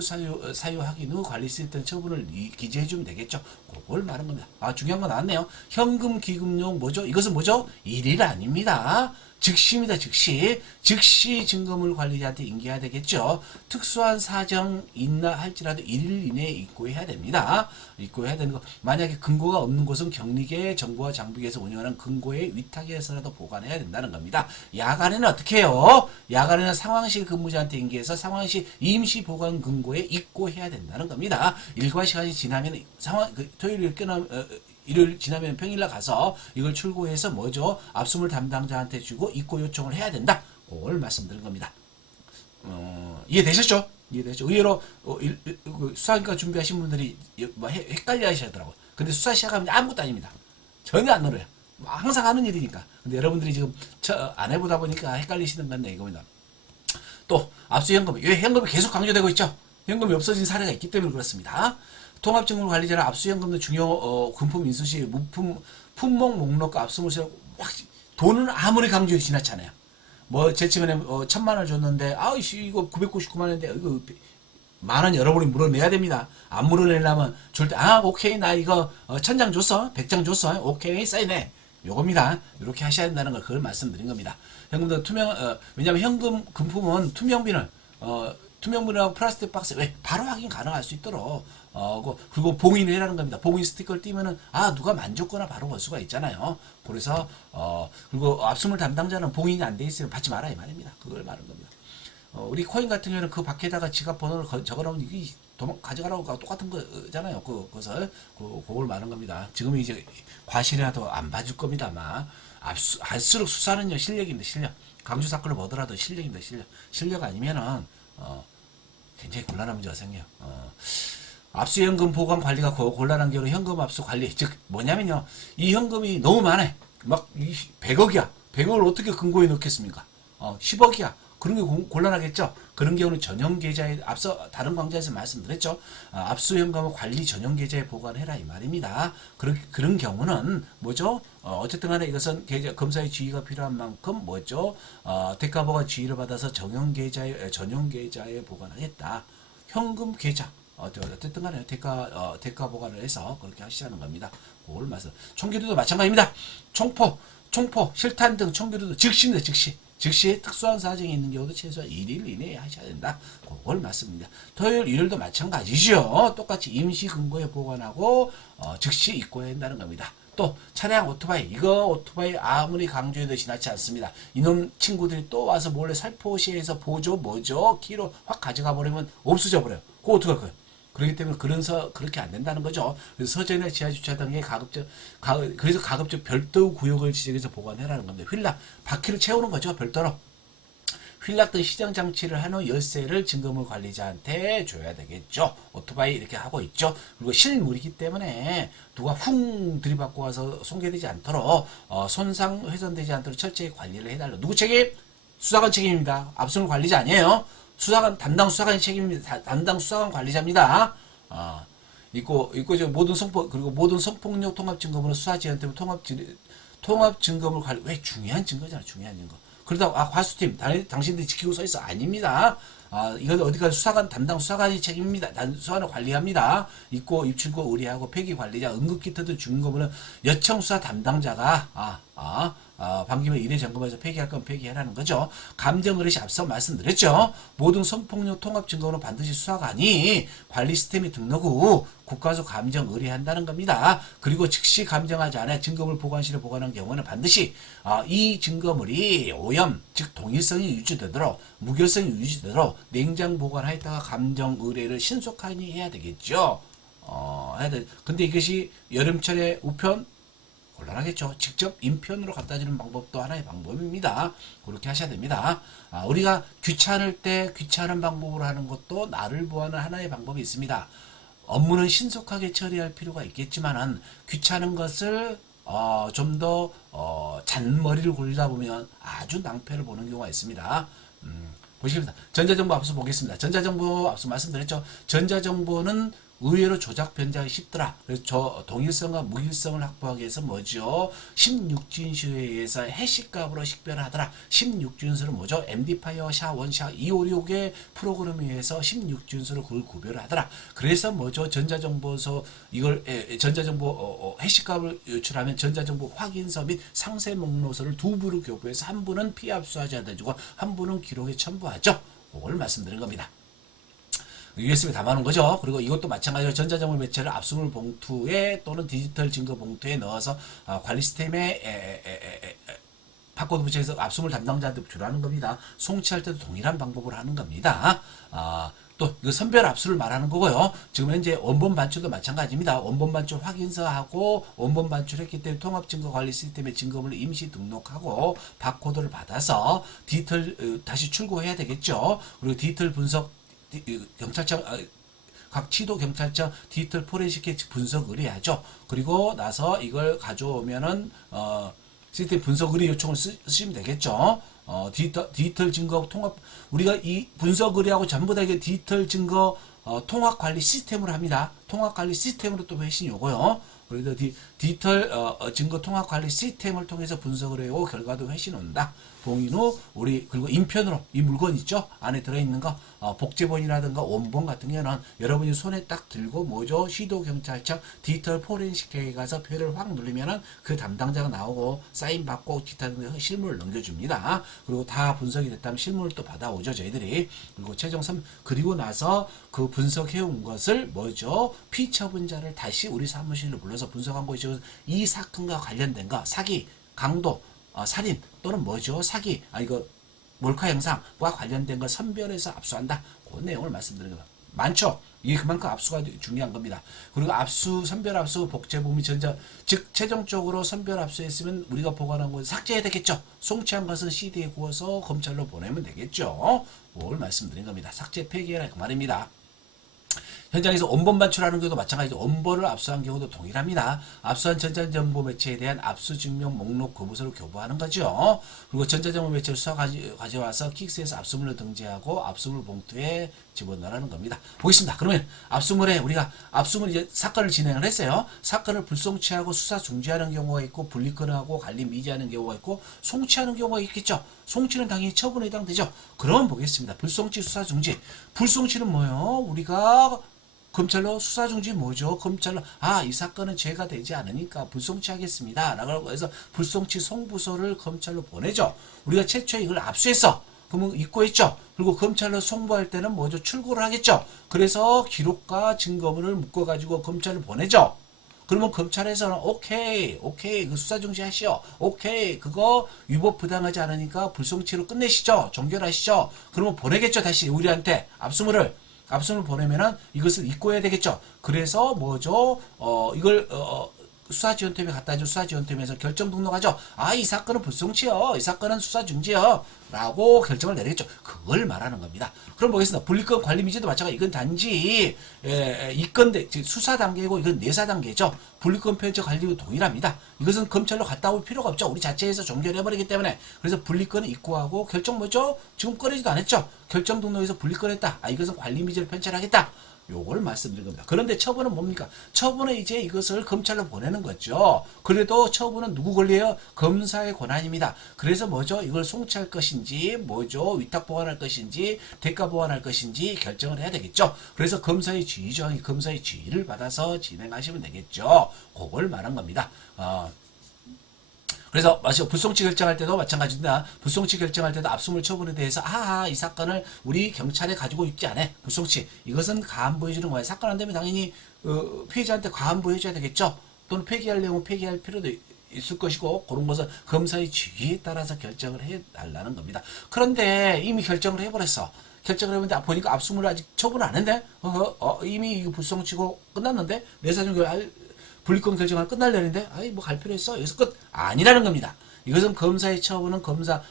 사유 확인 후 관리 시스템 처분을 기재해주면 되겠죠. 그걸 말한 겁니다. 중요한 거 나왔네요. 현금 기금용 뭐죠? 이것은 뭐죠? 일일 아닙니다. 즉시입니다. 즉시 증거물 관리자한테 인계해야 되겠죠. 특수한 사정 있나 할지라도 1일 이내에 입고해야 됩니다. 입고해야 되는 거. 만약에 근거가 없는 곳은 격리계 정보와 장비계에서 운영하는 근거에 위탁해서라도 보관해야 된다는 겁니다. 야간에는 어떻게 해요? 야간에는 상황실 근무자한테 인계해서 상황실 임시 보관 근거에 입고해야 된다는 겁니다. 일과 시간이 지나면 토요일 일요일 지나면 평일날 가서 이걸 출고해서 뭐죠? 압수물 담당자한테 주고 입고 요청을 해야 된다. 그걸 말씀드린 겁니다. 이해되셨죠? 이해되죠? 의외로 수사기과 준비하신 분들이 헷갈려 하시더라고요. 근데 수사 시작하면 아무것도 아닙니다. 전혀 안 놀아요. 항상 하는 일이니까. 근데 여러분들이 지금 안 해보다 보니까 헷갈리시는 건데 이겁니다. 또 압수 현금, 왜 현금이 계속 강조되고 있죠? 현금이 없어진 사례가 있기 때문에 그렇습니다. 통합증권 관리자는 압수현금 등 중요 금품 인수 시 품목 목록과 압수물세를 돈은 아무리 강조해 지나잖아요. 뭐 제치면에 1,000만 원을 줬는데 이거 999만 원인데 이거 만원 여러분이 물어내야 됩니다. 안 물어내려면 절대 오케이 나 이거 1000장 줬어 100장 줬어 오케이 사인해 요겁니다. 이렇게 하셔야 된다는 걸 그걸 말씀드린 겁니다. 현금도 왜냐면 현금 금품은 투명분이라고 플라스틱 박스 왜 바로 확인 가능할 수 있도록 그리고 봉인을 해라는 겁니다. 봉인 스티커를 띄면은 누가 만졌거나 바로 볼 수가 있잖아요. 그래서 그리고 압수물 담당자는 봉인이 안 돼 있으면 받지 마라 이 말입니다. 그걸 말하는 겁니다. 우리 코인 같은 경우는 그 밖에다가 지갑 번호를 적어놓으면 이게 가져가라고 똑같은 거잖아요. 그것을 그걸 말하는 겁니다. 지금 이제 과실이라도 안 봐줄 겁니다. 아마 할수록 수사는요 실력입니다. 실력. 강주 사건을 보더라도 실력입니다. 실력 아니면은 굉장히 곤란한 문제가 생겨요. 압수현금 보관 관리가 곤란한 경우 현금 압수 관리 즉 뭐냐면요 이 현금이 너무 많아 막 100억이야 100억을 어떻게 금고에 넣겠습니까? 10억이야 그런 게 곤란하겠죠. 그런 경우는 전용 계좌에 앞서 다른 강좌에서 말씀드렸죠. 압수 현금을 관리 전용 계좌에 보관해라 이 말입니다. 그런 경우는 뭐죠? 어쨌든 간에 이것은 검사의 지휘가 필요한 만큼 뭐죠? 대가보관 지휘를 받아서 전용 계좌에 보관하겠다. 현금 계좌 어쨌든 간에 대가 보관을 해서 그렇게 하시자는 겁니다. 그걸 말씀. 총기류도 마찬가지입니다. 총포, 실탄 등 총기류도 즉시입니다. 즉시 특수한 사정이 있는 경우도 최소한 1일 이내에 하셔야 된다. 그걸 말씀입니다. 토요일, 일요일도 마찬가지죠. 똑같이 임시 근거에 보관하고 즉시 입고해야 한다는 겁니다. 또 차량 오토바이 아무리 강조해도 지나치 않습니다. 이놈 친구들이 또 와서 몰래 살포시에서 보조 키로 확 가져가 버리면 없어져 버려요. 그거 어떡할 거예요? 그렇기 때문에 그렇게 안 된다는 거죠. 그래서 서재나 지하주차 등의 그래서 가급적 별도 구역을 지정해서 보관해라는 겁니다. 휠락, 바퀴를 채우는 거죠. 별도로. 휠락 등 시정 장치를 한 후 열쇠를 증거물 관리자한테 줘야 되겠죠. 오토바이 이렇게 하고 있죠. 그리고 실물이기 때문에 누가 훅 들이받고 와서 손괴되지 않도록 손상 훼손되지 않도록 철저히 관리를 해달라. 누구 책임? 수사관 책임입니다. 압수물 관리자 아니에요. 담당 수사관이 책임입니다. 담당 수사관 관리자입니다. 있고 모든 성폭력 통합 증거물은 수사지한테 통합 증거물 관리 왜 중요한 증거잖아. 중요한 증거. 그러다가 과수팀 당신들이 지키고 서 있어 아닙니다. 이건 어디가 담당 수사관이 책임입니다. 수사관을 관리합니다. 입고 입출고 의뢰하고 폐기 관리자 응급키트 증거물은 여청 수사 담당자가 반기면 이래 점검해서 폐기할 건 폐기해라는 거죠. 감정 의뢰시 앞서 말씀드렸죠. 모든 성폭력 통합 증거는 반드시 수사관이 관리 시스템에 등록 후 국가수 감정 의뢰한다는 겁니다. 그리고 즉시 감정하지 않아 증거물 보관실에 보관한 경우는 반드시 이 증거물이 오염 즉 동일성이 유지되도록 무결성이 유지되도록 냉장 보관하였다가 감정 의뢰를 신속하게 해야 되겠죠. 근데 이것이 여름철에 우편 곤란하겠죠. 직접 인편으로 갖다 주는 방법도 하나의 방법입니다. 그렇게 하셔야 됩니다. 우리가 귀찮을 때 귀찮은 방법으로 하는 것도 나를 보호하는 하나의 방법이 있습니다. 업무는 신속하게 처리할 필요가 있겠지만은 귀찮은 것을 좀 더 잔머리를 굴리다 보면 아주 낭패를 보는 경우가 있습니다. 보시겠습니다. 전자정보 앞서 보겠습니다. 전자정보 앞서 말씀드렸죠. 전자정보는 의외로 조작 변작이 쉽더라. 그래서 저 동일성과 무일성을 확보하기 위해서 뭐죠? 16진수에 의해서 해시값으로 식별하더라. 16진수는 뭐죠? MD5, 샤1, 샤256의 프로그램에 의해서 16진수로 그걸 구별을 하더라. 그래서 뭐죠? 전자정보에서 전자정보 해시값을 유출하면 전자정보 확인서 및 상세 목록서를 두 부로 교부해서 한 부는 피압수하자 돼주고 한 부는 기록에 첨부하죠. 그걸 말씀드린 겁니다. USB에 담아놓은 거죠. 그리고 이것도 마찬가지로 전자정보 매체를 압수물 봉투에 또는 디지털 증거 봉투에 넣어서 관리 시스템에 바코드 붙여서 압수물 담당자한테 주라는 겁니다. 송치할 때도 동일한 방법으로 하는 겁니다. 또 이거 선별 압수를 말하는 거고요. 지금 현재 원본 반출도 마찬가지입니다. 원본 반출 확인서하고 원본 반출했기 때문에 통합증거관리 시스템에 증거물을 임시 등록하고 바코드를 받아서 디지털 다시 출고해야 되겠죠. 그리고 디지털 분석 경찰청 각 지도 경찰청 디지털 포렌식의 분석 의뢰하죠. 그리고 나서 이걸 가져오면은 시스템 분석 의뢰 요청을 쓰시면 되겠죠. 디지털 증거 통합 우리가 이 분석 의뢰하고 전부 다 이게 디지털 증거 통합 관리 시스템으로 합니다. 통합관리 시스템으로 또 회신이 오고요. 그래서 디지털 증거 통합관리 시스템을 통해서 분석을 해오고 결과도 회신 온다. 동인 후 우리 그리고 인편으로 이 물건 있죠 안에 들어있는 거 복제본이라든가 원본 같은 경우는 여러분이 손에 딱 들고 뭐죠 시도경찰청 디지털 포렌식회에 가서 표를 확 누르면은 그 담당자가 나오고 사인 받고 기타 등등 실물을 넘겨줍니다. 그리고 다 분석이 됐다면 실물을 또 받아오죠 저희들이. 그리고 최종 그리고 나서 그 분석해온 것을 뭐죠 피처분자를 다시 우리 사무실로 불러서 분석한 것이죠. 이 사건과 관련된 거 사기 강도 살인 또는 뭐죠 사기 이거 몰카 형상과 관련된 걸 선별해서 압수한다. 그 내용을 말씀드리는 겁니다. 많죠. 이게 그만큼 압수가 중요한 겁니다. 그리고 선별 압수, 복제범위 전자, 즉 최종적으로 선별 압수했으면 우리가 보관한 것을 삭제해야 되겠죠. 송치한 것은 CD에 구워서 검찰로 보내면 되겠죠. 그걸 말씀드린 겁니다. 삭제 폐기해라 그 말입니다. 현장에서 원본 반출하는 경우도 마찬가지로 원본을 압수한 경우도 동일합니다. 압수한 전자정보 매체에 대한 압수증명 목록 거부서를 교부하는 거죠. 그리고 전자정보 매체를 수사 가져와서 킥스에서 압수물을 등재하고 압수물 봉투에 집어넣으라는 겁니다. 보겠습니다. 그러면 압수물에 우리가 압수물 이제 사건을 진행을 했어요. 사건을 불송치하고 수사 중지하는 경우가 있고 분리건하고 관리 미지하는 경우가 있고 송치하는 경우가 있겠죠. 송치는 당연히 처분에 해당되죠. 그럼 보겠습니다. 불송치 수사 중지. 불송치는 뭐요? 우리가 검찰로 수사 중지 뭐죠? 검찰로 이 사건은 죄가 되지 않으니까 불송치하겠습니다. 라고 해서 불송치 송부서를 검찰로 보내죠. 우리가 최초에 이걸 압수했어. 그러면 입고했죠. 그리고 검찰로 송부할 때는 뭐죠? 출고를 하겠죠. 그래서 기록과 증거물을 묶어가지고 검찰로 보내죠. 그러면 검찰에서는 오케이 그 수사 중지하시오. 오케이 그거 위법 부당하지 않으니까 불송치로 끝내시죠. 종결하시죠. 그러면 보내겠죠. 다시 우리한테 압수물을 보내면은 이것을 입고해야 되겠죠. 그래서 뭐죠? 이걸 수사지원팀에 갖다 준 수사지원팀에서 결정 등록하죠. 이 사건은 불송치요. 이 사건은 수사중지요. 라고 결정을 내리겠죠. 그걸 말하는 겁니다. 그럼 보겠습니다. 분리건 관리 미제도 마찬가지. 이건 단지 이건 수사 단계고 이건 내사 단계죠. 분리건 편제 관리도 동일합니다. 이것은 검찰로 갔다 올 필요가 없죠. 우리 자체에서 종결해버리기 때문에. 그래서 분리건은 입고하고 결정 뭐죠? 지금 꺼내지도 않았죠. 결정 등록에서 분리건했다. 이것은 관리 미제를 편찬하겠다. 요걸 말씀드린 겁니다. 그런데 처분은 뭡니까? 처분은 이제 이것을 검찰로 보내는 거죠. 그래도 처분은 누구 권리예요? 검사의 권한입니다. 그래서 뭐죠? 이걸 송치할 것인지, 뭐죠? 위탁 보관할 것인지, 대가 보관할 것인지 결정을 해야 되겠죠. 그래서 검사의 지휘 조항이 검사의 지휘를 받아서 진행하시면 되겠죠. 그걸 말한 겁니다. 그래서 불송치 결정할 때도 마찬가지입니다. 불송치 결정할 때도 압수물 처분에 대해서 이 사건을 우리 경찰에 가지고 있지 않아. 불송치. 이것은 가안보해 주는 거예요. 사건 안 되면 당연히 피해자한테 가안보해 줘야 되겠죠. 또는 폐기하려면 폐기할 필요도 있을 것이고 그런 것은 검사의 지휘에 따라서 결정을 해달라는 겁니다. 그런데 이미 결정을 해버렸어. 결정을 해봤는데 보니까 압수물을 아직 처분을 안 했네. 이미 불송치고 끝났는데 내사중결 분리건 결정을 끝날려는데 뭐 갈 필요 있어? 여기서 끝 아니라는 겁니다. 이것은 검사의 처분은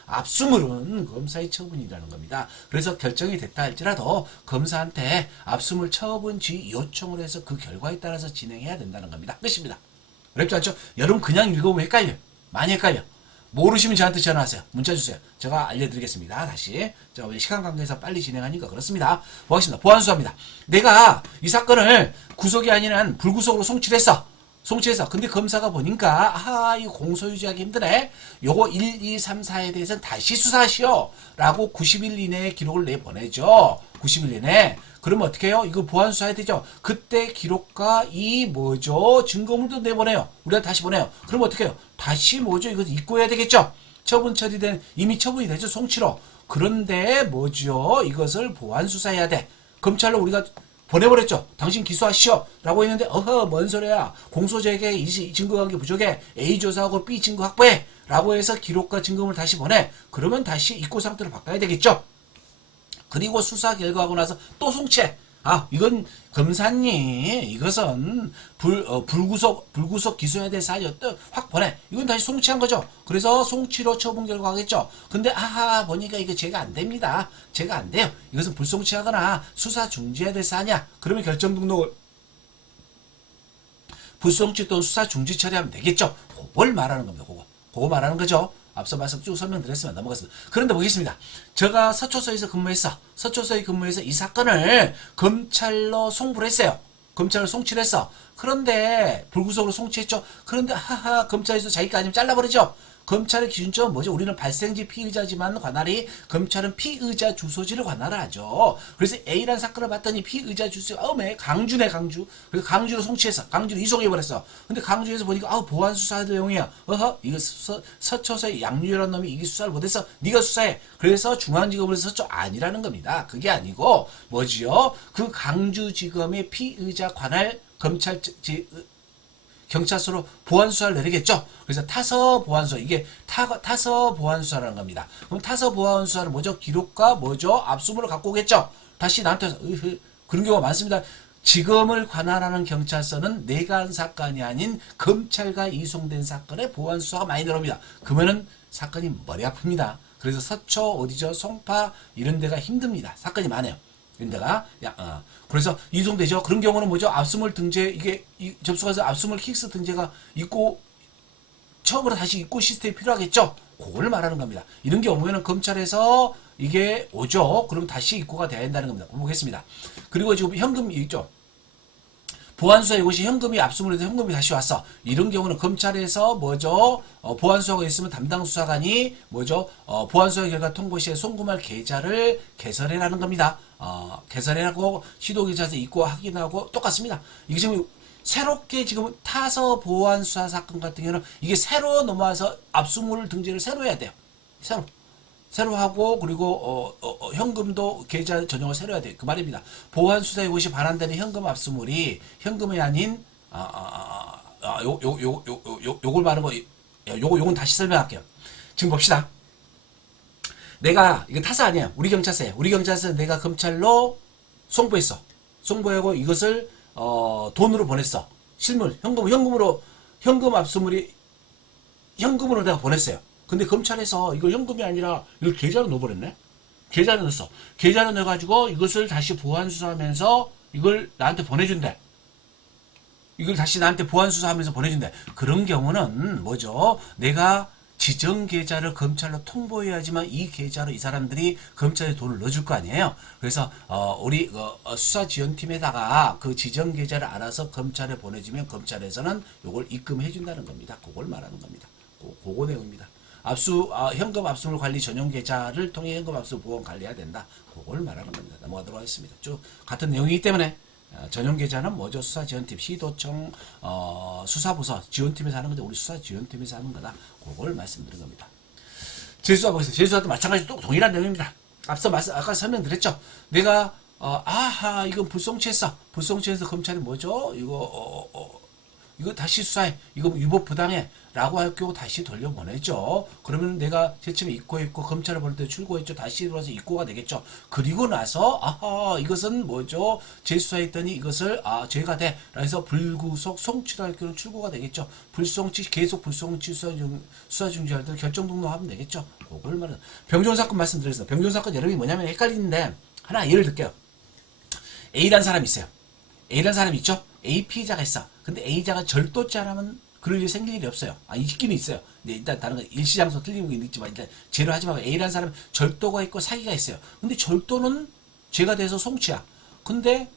압수물은 검사의 처분이라는 겁니다. 그래서 결정이 됐다 할지라도 검사한테 압수물 처분지 요청을 해서 그 결과에 따라서 진행해야 된다는 겁니다. 끝입니다. 어렵지 않죠? 여러분 그냥 읽어보면 헷갈려. 많이 헷갈려. 모르시면 저한테 전화하세요. 문자 주세요. 제가 알려드리겠습니다. 다시. 시간 관계에서 빨리 진행하니까 그렇습니다. 보겠습니다. 보안수사입니다. 내가 이 사건을 구속이 아니라 불구속으로 송치를 했어. 송치해서 근데 검사가 보니까 이거 공소유지하기 힘드네. 요거 1, 2, 3, 4에 대해서는 다시 수사하시오 라고 90일 이내에 기록을 내보내죠. 90일 이내에. 그러면 어떻게 해요? 이거 보안 수사해야 되죠. 그때 기록과 이 뭐죠? 증거물도 내보내요. 우리가 다시 보내요. 그럼 어떻게 해요? 다시 뭐죠? 이거 입고해야 되겠죠. 처분 처리된 이미 처분이 되죠. 송치로. 그런데 뭐죠? 이것을 보안 수사해야 돼. 검찰로 우리가 보내버렸죠. 당신 기소하시오. 라고 했는데 뭔 소리야. 공소제게 이 증거관계 부족해. A 조사하고 B 증거 확보해. 라고 해서 기록과 증거물 다시 보내. 그러면 다시 입고 상태로 바꿔야 되겠죠. 그리고 수사 결과하고 나서 또 송치해. 이건 검사님 이것은 불구속 기소해야 될 사안이었다. 확 보내. 이건 다시 송치한 거죠. 그래서 송치로 처분 결과 하겠죠. 근데 보니까 이거 제가 안 됩니다. 제가 안 돼요. 이것은 불송치하거나 수사 중지해야 될 사안이야. 그러면 결정 등록을 불송치 또는 수사 중지 처리하면 되겠죠. 그걸 말하는 겁니다. 그거 말하는 거죠. 앞서 말씀 쭉 설명드렸으면 넘어갔습니다. 그런데 보겠습니다. 제가 서초서에서 근무해서 이 사건을 검찰로 송부를 했어요. 검찰을 송치를 했어. 그런데 불구속으로 송치했죠. 그런데 하하 검찰에서 자기가 아니면 잘라버리죠. 검찰의 기준점은 뭐죠? 우리는 발생지 피의자지만 관할이 검찰은 피의자 주소지를 관할을 하죠. 그래서 A라는 사건을 봤더니 피의자 주소지가 강주네 강주. 그래서 강주로 송치했어. 강주로 이송해버렸어. 근데 강주에서 보니까 보안 수사 내용이야. 이거 서초서의 양유라는 놈이 이게 수사를 못했어. 네가 수사해. 그래서 중앙지검으로 서초 아니라는 겁니다. 그게 아니고 뭐지요? 그 강주지검의 피의자 관할 검찰 경찰서로 보안수사를 내리겠죠. 그래서 타서 보안수사, 이게 타서 보안수사라는 겁니다. 그럼 타서 보안수사는 뭐죠? 기록과 뭐죠? 압수물을 갖고 오겠죠. 다시 나한테 그런 경우가 많습니다. 지검을 관할하는 경찰서는 내가 한 사건이 아닌 검찰과 이송된 사건에 보안수사가 많이 들어옵니다. 그러면은 사건이 머리 아픕니다. 그래서 서초 어디죠? 송파 이런 데가 힘듭니다. 사건이 많아요. 이런 데가 그래서 이송되죠. 그런 경우는 뭐죠? 압수물 등재 이게 접수해서 압수물 킥스 등재가 있고 처음으로 다시 입고 시스템이 필요하겠죠. 그걸 말하는 겁니다. 이런 경우에는 검찰에서 이게 오죠. 그럼 다시 입고가 돼야 된다는 겁니다. 보겠습니다. 그리고 지금 현금이 있죠. 보안수사 이것이 현금이 압수물에서 현금이 다시 왔어. 이런 경우는 검찰에서 뭐죠? 보안수사가 있으면 담당 수사관이 뭐죠? 보안수사 결과 통보 시에 송금할 계좌를 개설해라는 겁니다. 개설해라고 시도계좌에서 입고 확인하고 똑같습니다. 이게 지금 새롭게 지금 타서 보안수사 사건 같은 경우는 이게 새로 넘어와서 압수물 등재를 새로 해야 돼요. 새로 하고 그리고 현금도 계좌 전용을 새로 해야 돼요. 그 말입니다. 보안 수사에 것이 반환되는 현금 압수물이 현금이 아닌 요걸 말하는 거 요건 다시 설명할게요. 지금 봅시다. 내가 이거 타사 아니에요. 우리 경찰서에 내가 검찰로 송부했어. 송부하고 이것을 돈으로 보냈어. 실물 현금 압수물이 현금으로 내가 보냈어요. 근데 검찰에서 이거 현금이 아니라 이걸 계좌로 넣어버렸네? 계좌로 넣었어. 계좌로 넣어가지고 이것을 다시 보안수사하면서 이걸 나한테 보내준대. 이걸 다시 나한테 보안수사하면서 보내준대. 그런 경우는 뭐죠? 내가 지정 계좌를 검찰로 통보해야지만 이 계좌로 이 사람들이 검찰에 돈을 넣어줄 거 아니에요. 그래서 우리 수사지원팀에다가 그 지정 계좌를 알아서 검찰에 보내주면 검찰에서는 이걸 입금해 준다는 겁니다. 그걸 말하는 겁니다. 그거 내용입니다. 현금 압수물 관리 전용 계좌를 통해 현금 압수 보험 관리해야 된다. 그걸 말하는 겁니다. 넘어가도록 하겠습니다. 쭉 같은 내용이기 때문에 전용 계좌는 뭐죠? 수사지원팀, 시도청, 수사부서 지원팀에서 하는 건데 우리 수사지원팀에서 하는 거다. 그걸 말씀드린 겁니다. 재수사 보겠습니다. 재수사도 마찬가지로 또 동일한 내용입니다. 아까 설명드렸죠. 내가 이건 불송치했어. 불송치해서 검찰이 뭐죠? 이거 다시 수사해. 이거 위법 부당해. 라고 할 경우 다시 돌려보내죠. 그러면 내가 제침에 입고했고 검찰을 보낼 때 출고했죠. 다시 들어와서 입고가 되겠죠. 그리고 나서 이것은 뭐죠? 재수사했더니 이것을 죄가 돼. 그래서 불구속 송치를 할 경우 출고가 되겠죠. 불송치 계속 불송치 수사 중지할 때 결정 등록하면 되겠죠. 그걸 말은 병존 사건 말씀드렸어요. 병존 사건 여러분이 뭐냐면 헷갈리는데 하나 예를 들게요. A라는 사람이 있어요. A라는 사람이 있죠. A 피의자가 있어. 근데 A자가 절도죄 안 하면 그럴 일 생길 일이 없어요. 있기는 있어요. 근데 일단 다른 건 일시장소 틀리는 게 있지만 일단 죄를 하지 말고 A라는 사람은 절도가 있고 사기가 있어요. 근데 절도는 죄가 돼서 송치야. 근데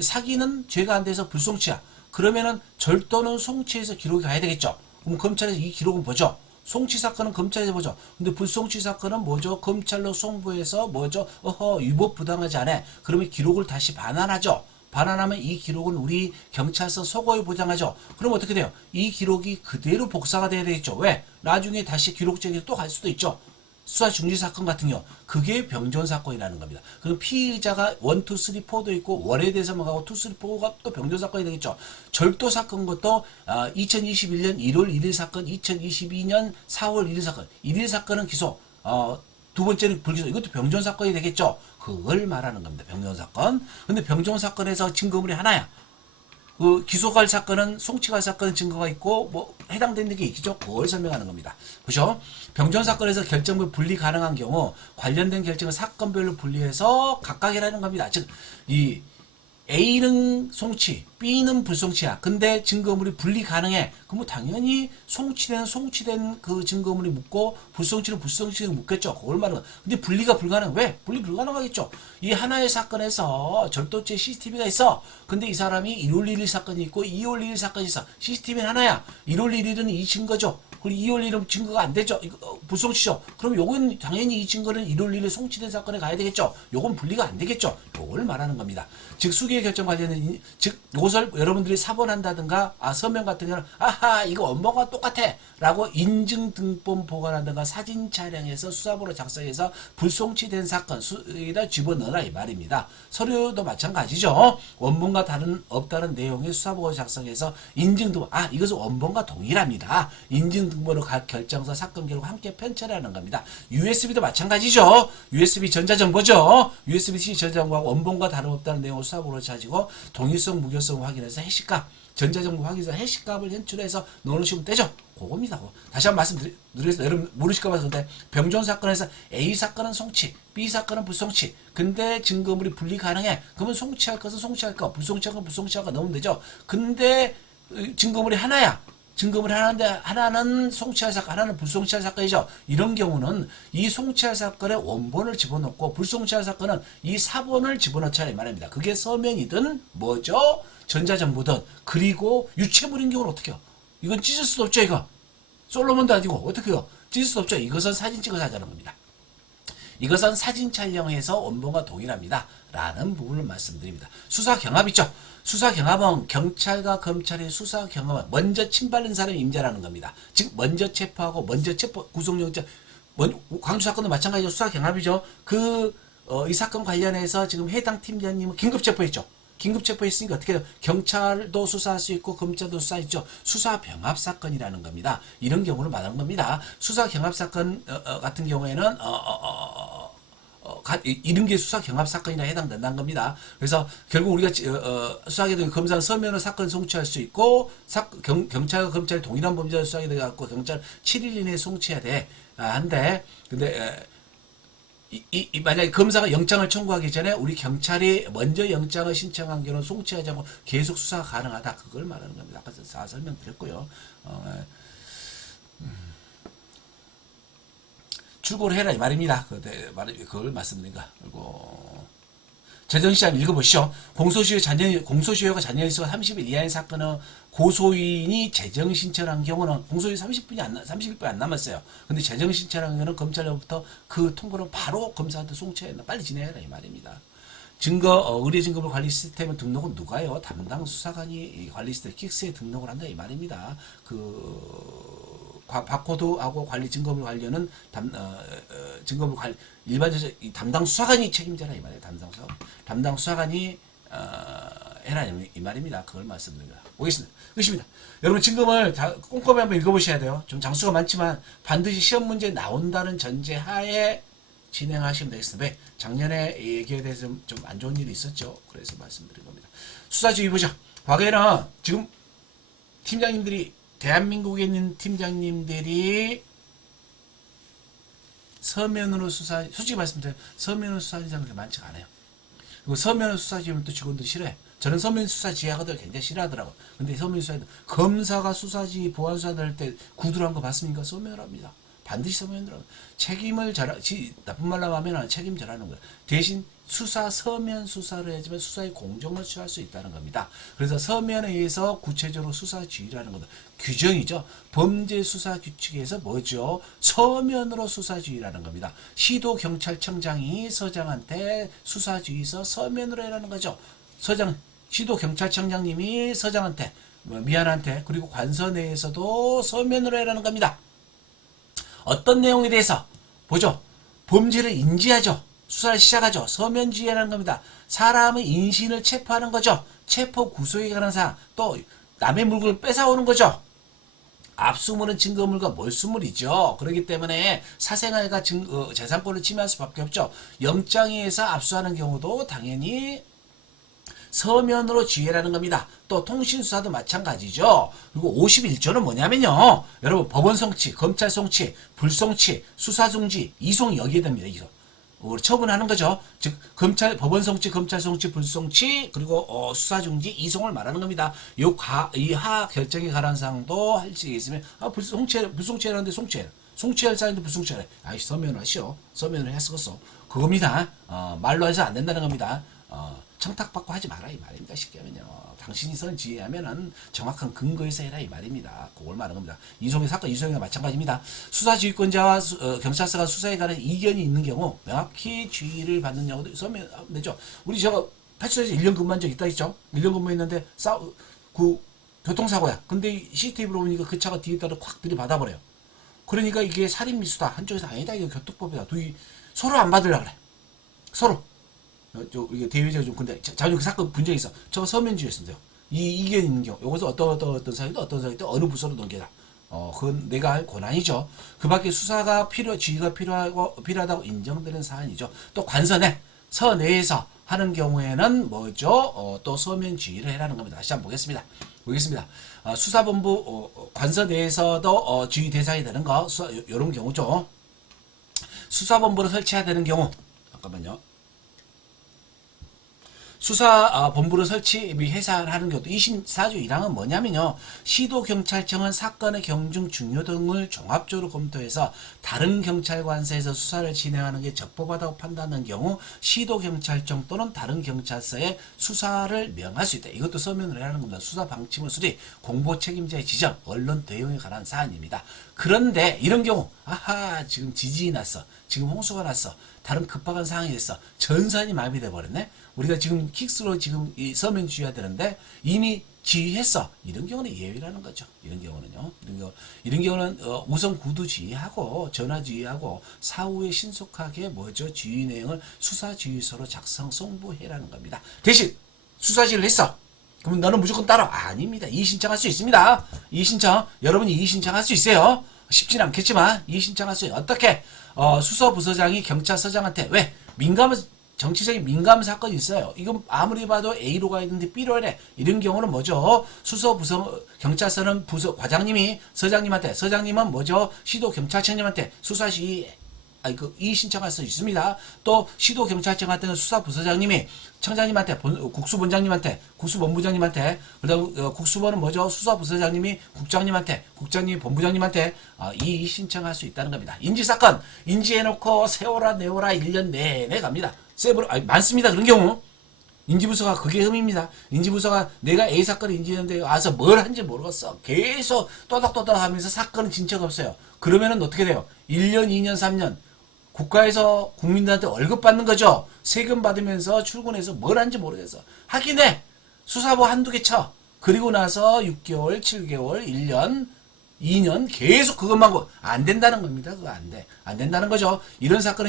사기는 죄가 안 돼서 불송치야. 그러면은 절도는 송치해서 기록이 가야 되겠죠. 그럼 검찰에서 이 기록은 보죠. 송치 사건은 검찰에서 보죠. 근데 불송치 사건은 뭐죠? 검찰로 송부해서 뭐죠? 위법 부당하지 않아. 그러면 기록을 다시 반환하죠. 반환하면 이 기록은 우리 경찰서 소고에 보장하죠. 그럼 어떻게 돼요? 이 기록이 그대로 복사가 돼야 되겠죠. 왜? 나중에 다시 기록쟁이로 또 갈 수도 있죠. 수사 중지 사건 같은 경우 그게 병존 사건이라는 겁니다. 그럼 피의자가 1, 2, 3, 4도 있고 원에 대해서만 가고 2, 3, 4가 또 병존 사건이 되겠죠. 절도 사건 것도 2021년 1월 1일 사건, 2022년 4월 1일 사건, 1일 사건은 기소, 두 번째는 불기소. 이것도 병존 사건이 되겠죠. 그걸 말하는 겁니다. 병존 사건. 근데 병존 사건에서 증거물이 하나야. 그 기소갈 사건은 송치갈 사건은 증거가 있고 뭐 해당되는 게 있죠. 그걸 설명하는 겁니다. 그죠? 병존 사건에서 결정물 분리 가능한 경우 관련된 결정을 사건별로 분리해서 각각이라는 겁니다. 즉 이 A는 송치, B는 불송치야. 근데 증거물이 분리 가능해. 그럼 당연히 송치된 그 증거물이 묻고 불송치는 불송치는 묻겠죠. 그걸 말하는. 근데 분리가 불가능. 왜? 분리 불가능하겠죠. 이 하나의 사건에서 절도죄 CCTV가 있어. 근데 이 사람이 1월 1일 사건이 있고 2월 1일 사건이 있어. CCTV는 하나야. 1월 1일은 이 증거죠. 그리고 2월 1일은 증거가 안 되죠. 이거 불송치죠. 그럼 요건 당연히 이 증거는 1월 1일 송치된 사건에 가야 되겠죠. 요건 분리가 안 되겠죠. 요걸 말하는 겁니다. 즉 수기의 결정 관련된 즉 요것을 여러분들이 사본한다든가 서면 같은 경우는 아하 이거 원본과 똑같아 라고 인증등본 보관한다든가 사진 촬영해서 수사본을 작성해서 불송치된 사건 수에다 집어넣어라 이 말입니다. 서류도 마찬가지죠. 원본과 없다는 내용의 수사본을 작성해서 인증등본 이것은 원본과 동일합니다. 인증등본을 각 결정서 사건 기록 함께 편찬하는 겁니다. USB도 마찬가지죠. USB 전자정보죠. USB-C 전자정보하고 원본과 다름없다는 내용을 수사본으로 가지고 동일성 무결성을 확인해서 해시값 전자정보 확인해서 해시값을 현출해서 넣어놓으시면 되죠. 그겁니다. 다시 한번 말씀드리겠습니다. 여러분 모르실까 봐서 근데 병존 사건에서 A 사건은 송치, B 사건은 불송치. 근데 증거물이 분리 가능해. 그러면 송치할 것은 송치할 거, 불송치할 건 불송치할 거 넣으면 되죠. 근데 증거물이 하나야. 증거물이 하나인데 하나는 송치할 사건, 하나는 불송치할 사건이죠. 이런 경우는 이 송치할 사건에 원본을 집어넣고 불송치할 사건은 이 사본을 집어넣자 이 말입니다. 그게 서면이든 뭐죠? 전자정보든. 그리고 유체물인 경우는 어떻게 해요? 이건 찢을 수도 없죠. 이거 솔로몬도 아니고 어떻게 해요? 찢을 수 없죠. 이것은 사진 찍어서 하자는 겁니다. 이것은 사진 촬영해서 원본과 동일합니다. 라는 부분을 말씀드립니다. 수사 경합 있죠. 수사 경합은 경찰과 검찰의 수사 경합은 먼저 침발른 사람이 임자라는 겁니다. 즉 먼저 체포하고 먼저 체포 구속영장 광주 사건도 마찬가지로 수사 경합이죠. 이 사건 관련해서 지금 해당 팀장님은 긴급 체포했죠. 긴급 체포했으니까 어떻게 해요? 경찰도 수사할 수 있고 검찰도 수사할 수 있죠. 수사 병합 사건이라는 겁니다. 이런 경우를 말하는 겁니다. 수사 경합 사건 같은 경우에는 이런 게 수사 경합 사건이나 해당된다는 겁니다. 그래서 결국 우리가 수사하게 되면 검사는 서면으로 사건 송치할 수 있고 경찰과 검찰이 동일한 범죄를 수사하게 돼갖고 경찰 7일 이내에 송치해야 돼. 한데 근데 만약에 검사가 영장을 청구하기 전에 우리 경찰이 먼저 영장을 신청한 경우는 송치하지 않고 계속 수사가 가능하다. 그걸 말하는 겁니다. 아까 다 설명드렸고요. 출고를 해라 이 말입니다. 그걸 말씀드린가. 그리고 재정시장 읽어보시죠. 공소시효가 잔여 일수가 30일 이하의 사건은 고소인이 재정신청한 경우는 공소시효 30일뿐이 안 남았어요. 근데 재정신청한 경우는 검찰로부터 그 통보를 바로 검사한테 송치해야 빨리 진행해라 이 말입니다. 의뢰증거물 관리 시스템의 등록은 누가요? 담당 수사관이 관리 시스템 킥스에 등록을 한다 이 말입니다. 바코드하고 관리 증거물 관련은 증거물 관리 일반적으로 담당 수사관이 책임져라 이 말이에요. 담당 수사관이 해라 이 말입니다. 그걸 말씀드립니다. 보겠습니다. 끝입니다. 여러분 증거물 다 꼼꼼히 한번 읽어보셔야 돼요. 좀 장수가 많지만 반드시 시험 문제 나온다는 전제하에 진행하시면 되겠습니다. 왜? 작년에 얘기에 대해서 좀 안 좋은 일이 있었죠. 그래서 말씀드린 겁니다. 수사지휘 보죠. 과거에는 지금 팀장님들이 대한민국에 있는 팀장님들이 서면으로 솔직히 말씀드려요. 서면으로 수사하는 사람들이 많지가 않아요. 그리고 서면으로 수사지휘면 또 직원들 싫어해. 저는 서면 수사지휘하거든요. 굉장히 싫어하더라고. 근데 서면 수사지휘, 검사가 수사지휘, 보안 수사를 할 때 구두로 한 거 봤습니까? 서면으로 합니다. 반드시 서면으로. 나쁜 말로 하면 책임져라는 거예요. 대신 서면 수사를 해야지만 수사의 공정을 취할 수 있다는 겁니다. 그래서 서면에 의해서 구체적으로 수사 지휘라는 것은 규정이죠. 범죄 수사 규칙에서 뭐죠? 서면으로 수사 지휘라는 겁니다. 시도경찰청장이 서장한테 수사 지휘서 서면으로 해라는 거죠. 시도경찰청장님이 서장한테 미안한테 그리고 관서 내에서도 서면으로 해라는 겁니다. 어떤 내용에 대해서 보죠. 범죄를 인지하죠. 수사를 시작하죠. 서면지휘라는 겁니다. 사람의 인신을 체포하는 거죠. 체포 구속에 관한 사항, 또 남의 물건을 뺏어오는 거죠. 압수물은 증거물과 몰수물이죠. 그렇기 때문에 사생활과 재산권을 침해할 수밖에 없죠. 영장에 의해서 압수하는 경우도 당연히 서면으로 지휘라는 겁니다. 또 통신수사도 마찬가지죠. 그리고 51조는 뭐냐면요. 여러분 법원 송치, 검찰 송치, 불송치, 수사 중지, 이송 여기에 됩니다. 이송. 처분하는 거죠. 즉 검찰 법원 성취, 검찰 성취, 불성취 그리고 수사 중지, 이송을 말하는 겁니다. 이하 결정에 관한 사항도 할 수 있으면 불송치하는데 송치할 사람인데 불송치하래. 아이 서면을 하시오. 서면을 했었어. 그겁니다. 말로 해서 안 된다는 겁니다. 청탁받고 하지 마라 이 말입니다. 쉽게 하면요. 당신이 선 지휘하면은 정확한 근거에서 해라 이 말입니다. 그걸 말하는 겁니다. 이송의 사건 이송이와 마찬가지입니다. 수사 지휘권자와 경찰서가 수사에 관한 이견이 있는 경우 명확히 지휘를 받는 경우도 서면 되죠. 우리 제가 파출소에서 1년 근무한 적 있다 했죠. 1년 근무했는데 교통사고야. 근데 CCTV로 보니까 그 차가 뒤에 따라 콱 들이받아버려요. 그러니까 이게 살인미수다. 한쪽에서 아니다. 이거 교통법이다. 서로 안 받으려 그래. 서로. 이게 대외적으로 좀 근데 자주 그 사건 분쟁이 있어. 저거 서면주의였습니다. 이 이견 있는 경우. 요것은 어떤 사이도 어떤 사이도 어느 부서로 넘겨라. 그건 내가 할 권한이죠. 그 밖에 수사가 지휘가 필요하다고 인정되는 사안이죠. 또 서내에서 하는 경우에는 뭐죠? 또 서면 지휘를 해라는 겁니다. 다시 한번 보겠습니다. 수사본부 관서 내에서도 지휘 대상이 되는 거, 요런 경우죠. 수사본부를 설치해야 되는 경우, 잠깐만요. 수사본부를 설치 및 해산하는 경우도 24조 1항은 뭐냐면요. 시도경찰청은 사건의 경중 중요 등을 종합적으로 검토해서 다른 경찰관서에서 수사를 진행하는 게 적법하다고 판단하는 경우 시도경찰청 또는 다른 경찰서에 수사를 명할 수 있다. 이것도 서면으로 해야 하는 겁니다. 수사 방침을 수립, 공보 책임자의 지정, 언론 대응에 관한 사안입니다. 그런데 이런 경우 지금 지진이 났어. 지금 홍수가 났어. 다른 급박한 상황이 됐어. 전산이 마비돼 버렸네. 우리가 지금 킥스로 지금 이 서면 지휘해야 되는데 이미 지휘했어. 이런 경우는 예외라는 거죠. 이런 경우는 우선 구두 지휘하고 전화 지휘하고 사후에 신속하게 지휘 내용을 수사 지휘서로 작성 송부해라는 겁니다. 대신 수사 지휘를 했어. 그러면 너는 무조건 따라? 아닙니다. 이의 신청할 수 있습니다. 여러분이 이의 신청할 수 있어요. 쉽진 않겠지만 이의 신청할 수 있어요. 어떻게? 수서부서장이 경찰서장한테 왜? 정치적인 민감 사건이 있어요. 이건 아무리 봐도 A로 가야 되는데 B로 해. 이런 경우는 뭐죠? 경찰서는 과장님이 서장님은 시도경찰청장님한테 이의 신청할 수 있습니다. 또 시도경찰청한테는 수사부서장님이 청장님한테 국수본부장님한테 그다음 국수본은 수사부서장님이 국장님이 본부장님한테 이의 신청할 수 있다는 겁니다. 인지사건 인지해놓고 세워라 내워라 1년 내내 갑니다. 많습니다. 그런 경우 인지부서가 그게 흠입니다. 인지부서가 내가 A 사건을 인지했는데 와서 뭘 한지 모르겠어. 계속 또닥또닥 하면서 사건은 진척 없어요. 그러면은 어떻게 돼요? 1년, 2년, 3년 국가에서 국민들한테 월급 받는 거죠. 세금 받으면서 출근해서 뭘 한지 모르겠어. 하긴 해. 수사부 한두 개 쳐. 그리고 나서 6개월, 7개월, 1년, 2년 계속 그것만 안 된다는 겁니다. 그거 안 돼. 안 된다는 거죠. 이런 사건은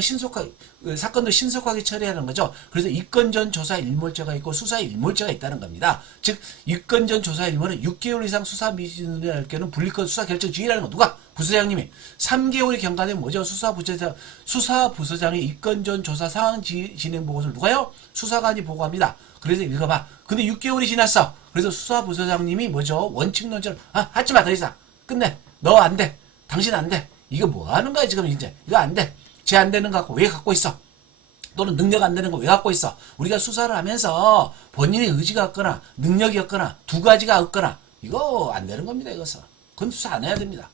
사건도 신속하게 처리하는 거죠. 그래서 입건전 조사 일몰제가 있고 수사 일몰제가 있다는 겁니다. 즉 입건전 조사 일몰은 6개월 이상 수사 미진을 할 경우는 분리권 수사 결정 주의라는 거 누가? 부서장님이 3개월이 경과되면 뭐죠? 수사부서장이 입건전 조사 상황 진행 보고서를 누가요? 수사관이 보고합니다. 그래서 읽어봐. 근데 6개월이 지났어. 그래서 수사부서장님이 원칙론적으로 하지마 더 이상. 끝내. 너 안 돼. 당신 안 돼. 이거 뭐 하는 거야 지금 이제. 이거 안 돼. 쟤 안 되는 거 갖고 왜 갖고 있어? 또는 능력 안 되는 거 왜 갖고 있어? 우리가 수사를 하면서 본인의 의지가 없거나 능력이 없거나 두 가지가 없거나 이거 안 되는 겁니다. 이것은. 그건 수사 안 해야 됩니다.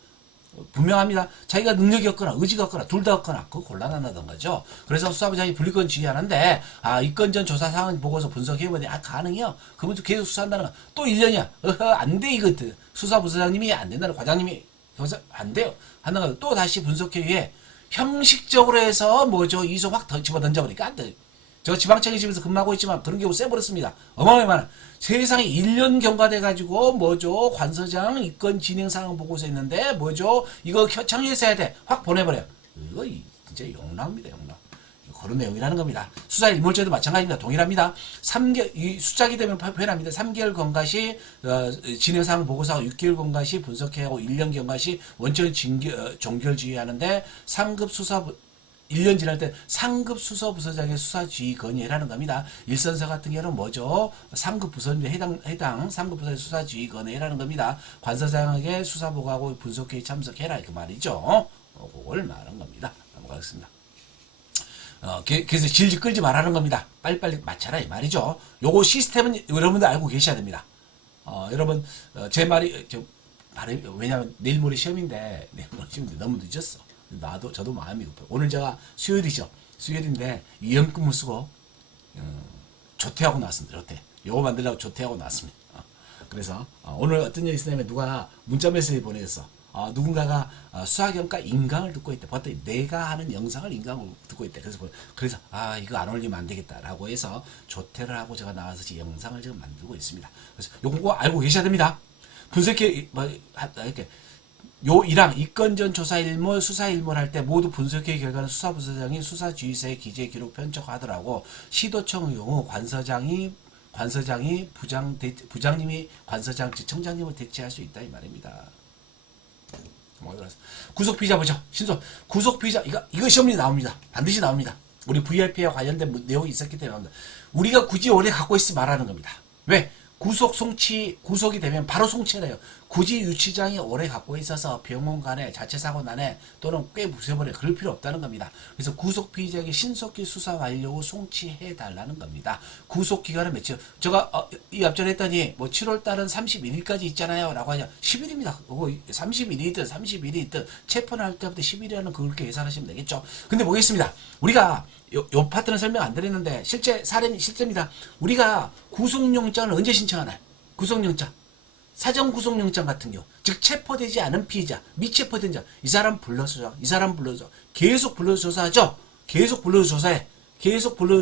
분명합니다. 자기가 능력이 없거나 의지가 없거나 둘 다 없거나 그거 곤란하다는 거죠. 그래서 수사부장이 분리권 지휘하는데 입건전 조사 상황 보고서 분석해보니 가능해요. 그러면 계속 수사한다는 거. 또 1년이야. 안 돼 이거. 수사부서장님이 안 된다는 과장님이 안 돼요. 하는 거 또 다시 분석해 위해 형식적으로 해서 이소 확 집어 던져버리니까 안 돼. 저 지방청에 집에서 근무하고 있지만 그런 경우 쎄버렸습니다. 어마어마한 세상에 1년 경과돼가지고 관서장 입건 진행 상황 보고서 있는데 이거 청에서 해야 돼. 확 보내버려. 이거 진짜 용납입니다. 용납. 그런 내용이라는 겁니다. 수사 일몰제도 마찬가지입니다. 동일합니다. 이 숫자기 되면 표현합니다. 3개월 경과 시 진행 상황 보고서하고 6개월 경과 시 분석해하고 1년 경과 시 원칙은 종결 지휘하는데 3급 수사부 1년 지날 때 상급 수서부서장의 수사 지휘 건의라는 겁니다. 일선서 같은 경우는 상급 부서인데 해당 상급 부서의 수사 지휘 건의라는 겁니다. 관서장에게 수사 보고하고 분석회의 참석해라 그 말이죠. 그걸 말한 겁니다. 넘어가겠습니다. 그래서 질질 끌지 말라는 겁니다. 빨리빨리 맞춰라 이 말이죠. 요거 시스템은 여러분들 알고 계셔야 됩니다. 여러분 제 말이 왜냐면 내일 모레 시험인데 너무 늦었어. 저도 마음이 급해. 오늘 제가 수요일이죠. 수요일인데 위험근무 쓰고 조퇴하고 나왔습니다. 조퇴. 요거 만들려고 조퇴하고 나왔습니다. 그래서 오늘 어떤 일이 있었냐면 누가 문자 메시지 보내줬어. 누군가가 수학연과 인강을 듣고 있대. 봤더니 내가 하는 영상을 인강으로 듣고 있대. 그래서 이거 안 올리면 안 되겠다라고 해서 조퇴를 하고 제가 나와서 지금 영상을 지금 만들고 있습니다. 그래서 요거 알고 계셔야 됩니다. 분석해 이렇게 요 1항 입건전 조사 일몰 수사 일몰 할 때 모두 분석의 결과는 수사부서장이 수사지휘서에 기재 기록 편적하더라고. 시도청의 경우 관서장이 부장님이 관서장 청장님을 대체할 수 있다 이 말입니다. 구속 피의자 보죠. 신속 구속 피의자 이거 시험이 나옵니다. 반드시 나옵니다. 우리 VIP와 관련된 내용이 있었기 때문에 나옵니다. 우리가 굳이 오래 갖고 있으면 말하는 겁니다. 왜? 구속이 되면 바로 송치해요. 굳이 유치장이 오래 갖고 있어서 병원 간에 자체 사고 난에 또는 꽤 무서워버려 그럴 필요 없다는 겁니다. 그래서 구속 피의자에게 신속히 수사 완료 후 송치해 달라는 겁니다. 구속 기간은 며칠? 제가 이 앞전에 했더니 뭐 7월 달은 31일까지 있잖아요 라고 하냐. 10일입니다. 30일이든 30일이든 체포할 때부터 10일이라는 그렇게 계산하시면 되겠죠. 근데 보겠습니다. 우리가 요 파트는 설명 안 드렸는데 실제입니다. 우리가 구속영장을 언제 신청하나요? 구속영장. 사전 구속영장 같은 경우, 즉 체포되지 않은 피의자, 미체포된 자, 이 사람 불러서 계속 불러서 조사하죠. 계속 불러서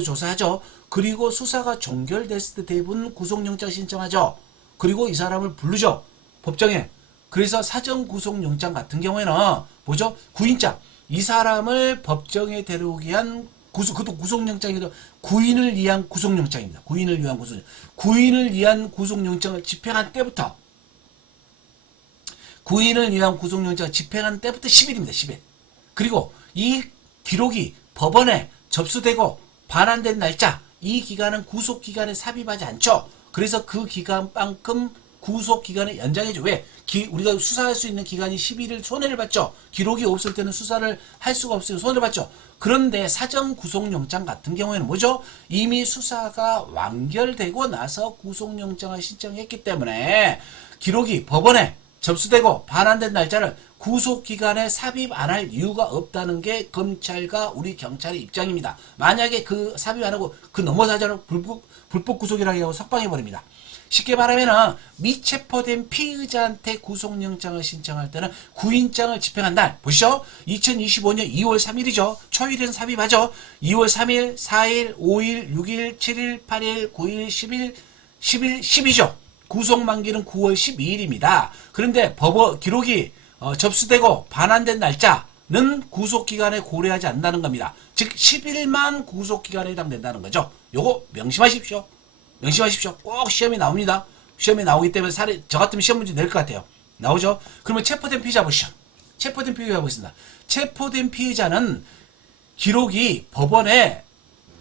조사하죠. 그리고 수사가 종결됐을 때 대부분 구속영장 신청하죠. 그리고 이 사람을 부르죠. 법정에. 그래서 사전 구속영장 같은 경우에는 뭐죠? 구인장. 이 사람을 법정에 데려오기 위한 그것도 구속영장이죠. 구인을 위한 구속영장입니다. 구인을 위한 구속영장을 집행한 때부터 10일입니다. 10일. 그리고 이 기록이 법원에 접수되고 반환된 날짜, 이 기간은 구속기간에 삽입하지 않죠. 그래서 그 기간만큼 구속기간을 연장해줘. 왜? 우리가 수사할 수 있는 기간이 11일 손해를 봤죠. 기록이 없을 때는 수사를 할 수가 없어요. 손해를 봤죠. 그런데 사전 구속영장 같은 경우에는 뭐죠? 이미 수사가 완결되고 나서 구속영장을 신청했기 때문에 기록이 법원에 접수되고 반환된 날짜를 구속기간에 삽입 안 할 이유가 없다는 게 검찰과 우리 경찰의 입장입니다. 만약에 그 삽입 안 하고 그 넘어서자로 불법 구속이라고 하고 석방해버립니다. 쉽게 말하면 미체포된 피의자한테 구속영장을 신청할 때는 구인장을 집행한 날 보시죠. 2025년 2월 3일이죠. 초일은 삽입하죠. 2월 3일, 4일, 5일, 6일, 7일, 8일, 9일, 10일, 10일, 10이죠. 구속 만기는 9월 12일입니다. 그런데 기록이 접수되고 반환된 날짜는 구속기간에 고려하지 않는다는 겁니다. 즉 10일만 구속기간에 해당된다는 거죠. 요거 명심하십시오. 꼭 시험이 나옵니다. 시험이 나오기 때문에 저 같으면 시험 문제 낼 것 같아요. 나오죠? 그러면 체포된 피의자 보시죠. 체포된 피의자 보겠습니다. 체포된 피의자는 기록이 법원에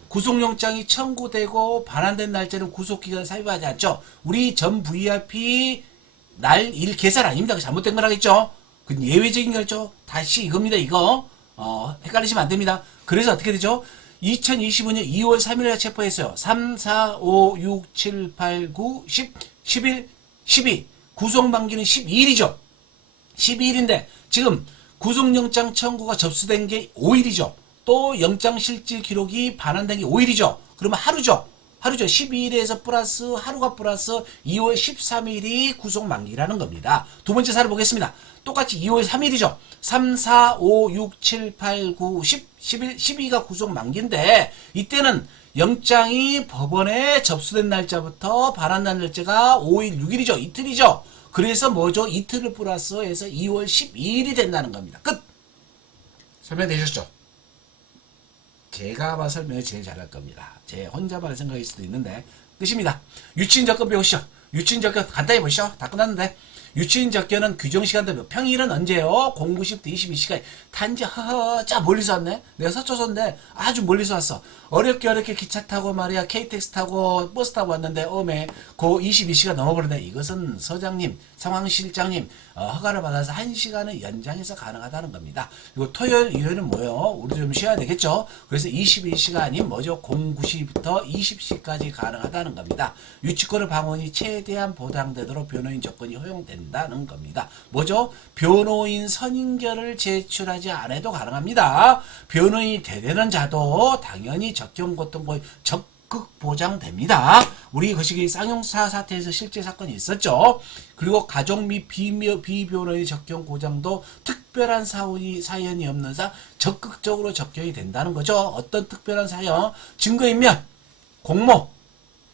구속영장이 청구되고 반환된 날짜는 구속기간을 삽입하지 않죠. 우리 전 VIP 일 계산 아닙니다. 잘못된 거라겠죠. 그 예외적인 거죠. 다시 이겁니다. 이거 헷갈리시면 안 됩니다. 그래서 어떻게 되죠? 2025년 2월 3일에 체포했어요. 3, 4, 5, 6, 7, 8, 9, 10, 11, 12. 구속 만기는 12일이죠. 12일인데 지금 구속영장 청구가 접수된 게 5일이죠. 또 영장 실질 기록이 반환된 게 5일이죠. 그러면 하루죠. 12일에서 플러스 하루가 플러스 2월 13일이 구속 만기라는 겁니다. 두 번째 사례 보겠습니다. 똑같이 2월 3일이죠. 3, 4, 5, 6, 7, 8, 9, 10, 11, 12가 구속 만기인데 이때는 영장이 법원에 접수된 날짜부터 반환된 날짜가 5일, 6일이죠. 이틀이죠. 그래서 뭐죠? 이틀을 플러스해서 2월 12일이 된다는 겁니다. 끝! 설명되셨죠? 제가 아마 설명을 제일 잘할 겁니다. 제 혼자만의 생각일 수도 있는데 끝입니다. 유치인 접근 배우시죠. 유치인 접근 간단히 보시죠. 다 끝났는데 유치인 접견은 규정시간대로 평일은 언제요? 09시부터 22시까지. 단지 짜 멀리서 왔네. 내가 서초서인데 아주 멀리서 왔어. 어렵게 기차 타고 말이야 KTX 타고 버스 타고 왔는데 어메 그 22시가 넘어버렸네. 이것은 서장님 상황실장님 허가를 받아서 1시간을 연장해서 가능하다는 겁니다. 그리고 토요일 일요일은 뭐요? 우리 좀 쉬어야 되겠죠. 그래서 22시간이 뭐죠? 09시부터 20시까지 가능하다는 겁니다. 유치권의 방원이 최대한 보장되도록 변호인 조건이 허용된다는 겁니다. 뭐죠? 변호인 선임결을 제출하지 않아도 가능합니다. 변호인이 되는 자도 당연히 적경고통보의 적극 보장됩니다. 우리 거시기 쌍용사 사태에서 실제 사건이 있었죠. 그리고 가족 및 비변호인 적경 보장도 특별한 사연이 없는 상 적극적으로 적용이 된다는 거죠. 어떤 특별한 사연? 증거인멸, 공모,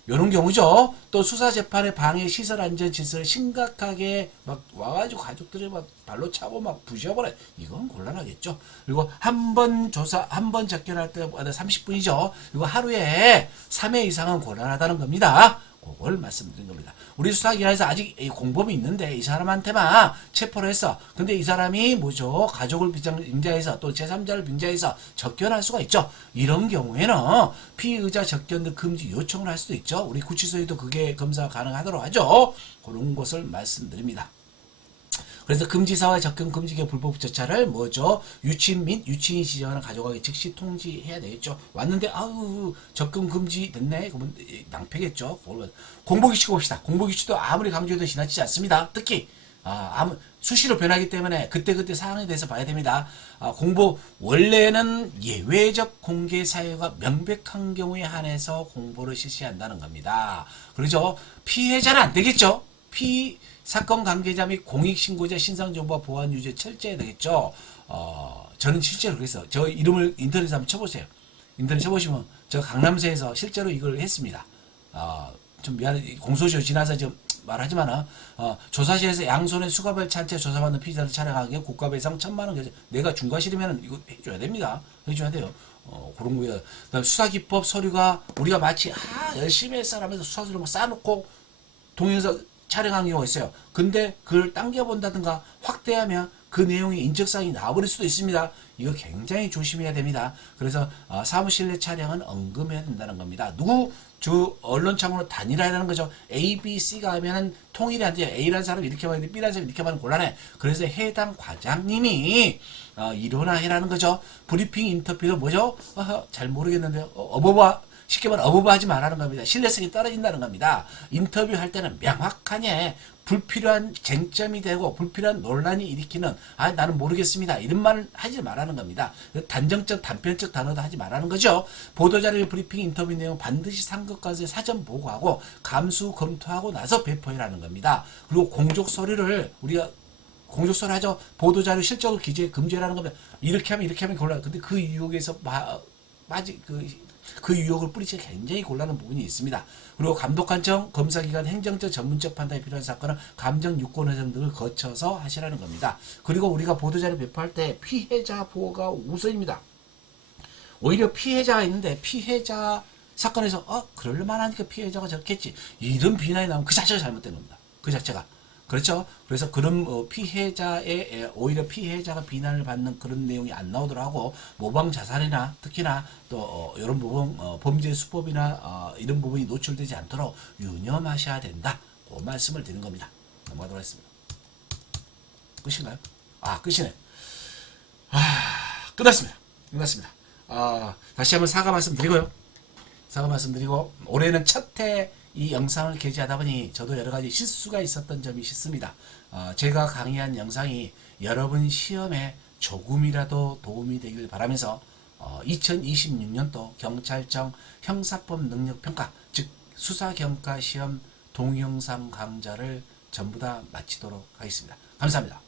이런 경우죠. 또 수사재판의 방해, 시설 안전 질서를 심각하게 막 와가지고 가족들이 막 발로 차고 막 부셔버려. 이건 곤란하겠죠. 그리고 한 번 조사, 한 번 접견할 때마다 30분이죠. 그리고 하루에 3회 이상은 곤란하다는 겁니다. 그걸 말씀드린 겁니다. 우리 수사기관에서 아직 공범이 있는데 이 사람한테만 체포를 했어. 근데 이 사람이 뭐죠? 가족을 빙자해서 또 제3자를 빙자해서 접견할 수가 있죠. 이런 경우에는 피의자 접견 금지 요청을 할 수도 있죠. 우리 구치소에도 그게 검사가 가능하도록 하죠. 그런 것을 말씀드립니다. 그래서 금지사와 접견 금지의 불법 절차를 뭐죠? 유치인 및 유치인이 지정하는 가족에게 즉시 통지해야 되겠죠. 왔는데 아우 접근 금지 됐네. 그러면 낭패겠죠. 공보규칙 봅시다. 공보규칙도 아무리 강조해도 지나치지 않습니다. 특히 수시로 변하기 때문에 그때그때 상황에 대해서 봐야 됩니다. 공보 원래는 예외적 공개 사유가 명백한 경우에 한해서 공보를 실시한다는 겁니다. 그렇죠? 피해자는 안 되겠죠. 사건 관계자 및 공익신고자 신상정보와 보안 유지 철저해야 되겠죠. 저는 실제로 그랬어요. 저 이름을 인터넷에 한번 쳐보세요. 인터넷 쳐보시면 저 강남세에서 실제로 이걸 했습니다. 좀 미안해 공소시효 지나서 좀 말하지만은 조사실에서 양손에 수갑을 찬 채 조사받는 피의자를 촬영하기 위해 국가배상 1,000만원 내가 중과실이면 이거 해줘야 됩니다. 해줘야 돼요. 그런 거예요. 그다음 수사기법 서류가 우리가 마치 열심히 했어라면서 수사서류 막 쌓아놓고 동영상 촬영한 경우가 있어요. 근데 그걸 당겨본다든가 확대하면 그 내용이 인적사항이 나와버릴 수도 있습니다. 이거 굉장히 조심해야 됩니다. 그래서 사무실 내 촬영은 언금해야 된다는 겁니다. 언론창으로 단일화해야 하는 거죠. A, B, C가 하면은 통일이 안 돼요. A라는 사람이 이렇게 말하는데 B라는 사람이 이렇게 말하면 곤란해. 그래서 해당 과장님이 일어나해라는 거죠. 브리핑 인터뷰도 뭐죠? 잘 모르겠는데요. 쉽게 말하면 어부바하지 말라는 겁니다. 신뢰성이 떨어진다는 겁니다. 인터뷰할 때는 명확하게 불필요한 쟁점이 되고 불필요한 논란이 일으키는 나는 모르겠습니다. 이런 말을 하지 말라는 겁니다. 단정적 단편적 단어도 하지 말라는 거죠. 보도자료 브리핑 인터뷰 내용 반드시 상급과의 사전 보고하고 감수 검토하고 나서 배포해라는 겁니다. 그리고 공적 서류를 우리가 공적서를 하죠. 보도자료 실적을 기재 금지라는 겁니다. 이렇게 하면 곤란. 근데 그 유혹에서 그 유혹을 뿌리치기 굉장히 곤란한 부분이 있습니다. 그리고 감독관청, 검사기관, 행정적, 전문적 판단이 필요한 사건은 감정, 유권 회생 등을 거쳐서 하시라는 겁니다. 그리고 우리가 보도자료 배포할 때 피해자 보호가 우선입니다. 오히려 피해자가 있는데 피해자 사건에서 그럴만하니까 피해자가 저렇겠지 이런 비난이 나오면 그 자체가 잘못된 겁니다. 그 자체가. 그렇죠. 그래서 그런 오히려 피해자가 비난을 받는 그런 내용이 안 나오도록 하고 모방 자살이나 특히나 또 이런 부분 범죄 수법이나 이런 부분이 노출되지 않도록 유념하셔야 된다. 그 말씀을 드린 겁니다. 넘어가도록 하겠습니다. 끝인가요? 끝이네. 끝났습니다. 다시 한번 사과 말씀드리고요. 올해는 첫 해 이 영상을 게재하다 보니 저도 여러 가지 실수가 있었던 점이 있습니다. 제가 강의한 영상이 여러분 시험에 조금이라도 도움이 되길 바라면서 2026년도 경찰청 형사법 능력평가 즉 수사경과 시험 동영상 강좌를 전부 다 마치도록 하겠습니다. 감사합니다.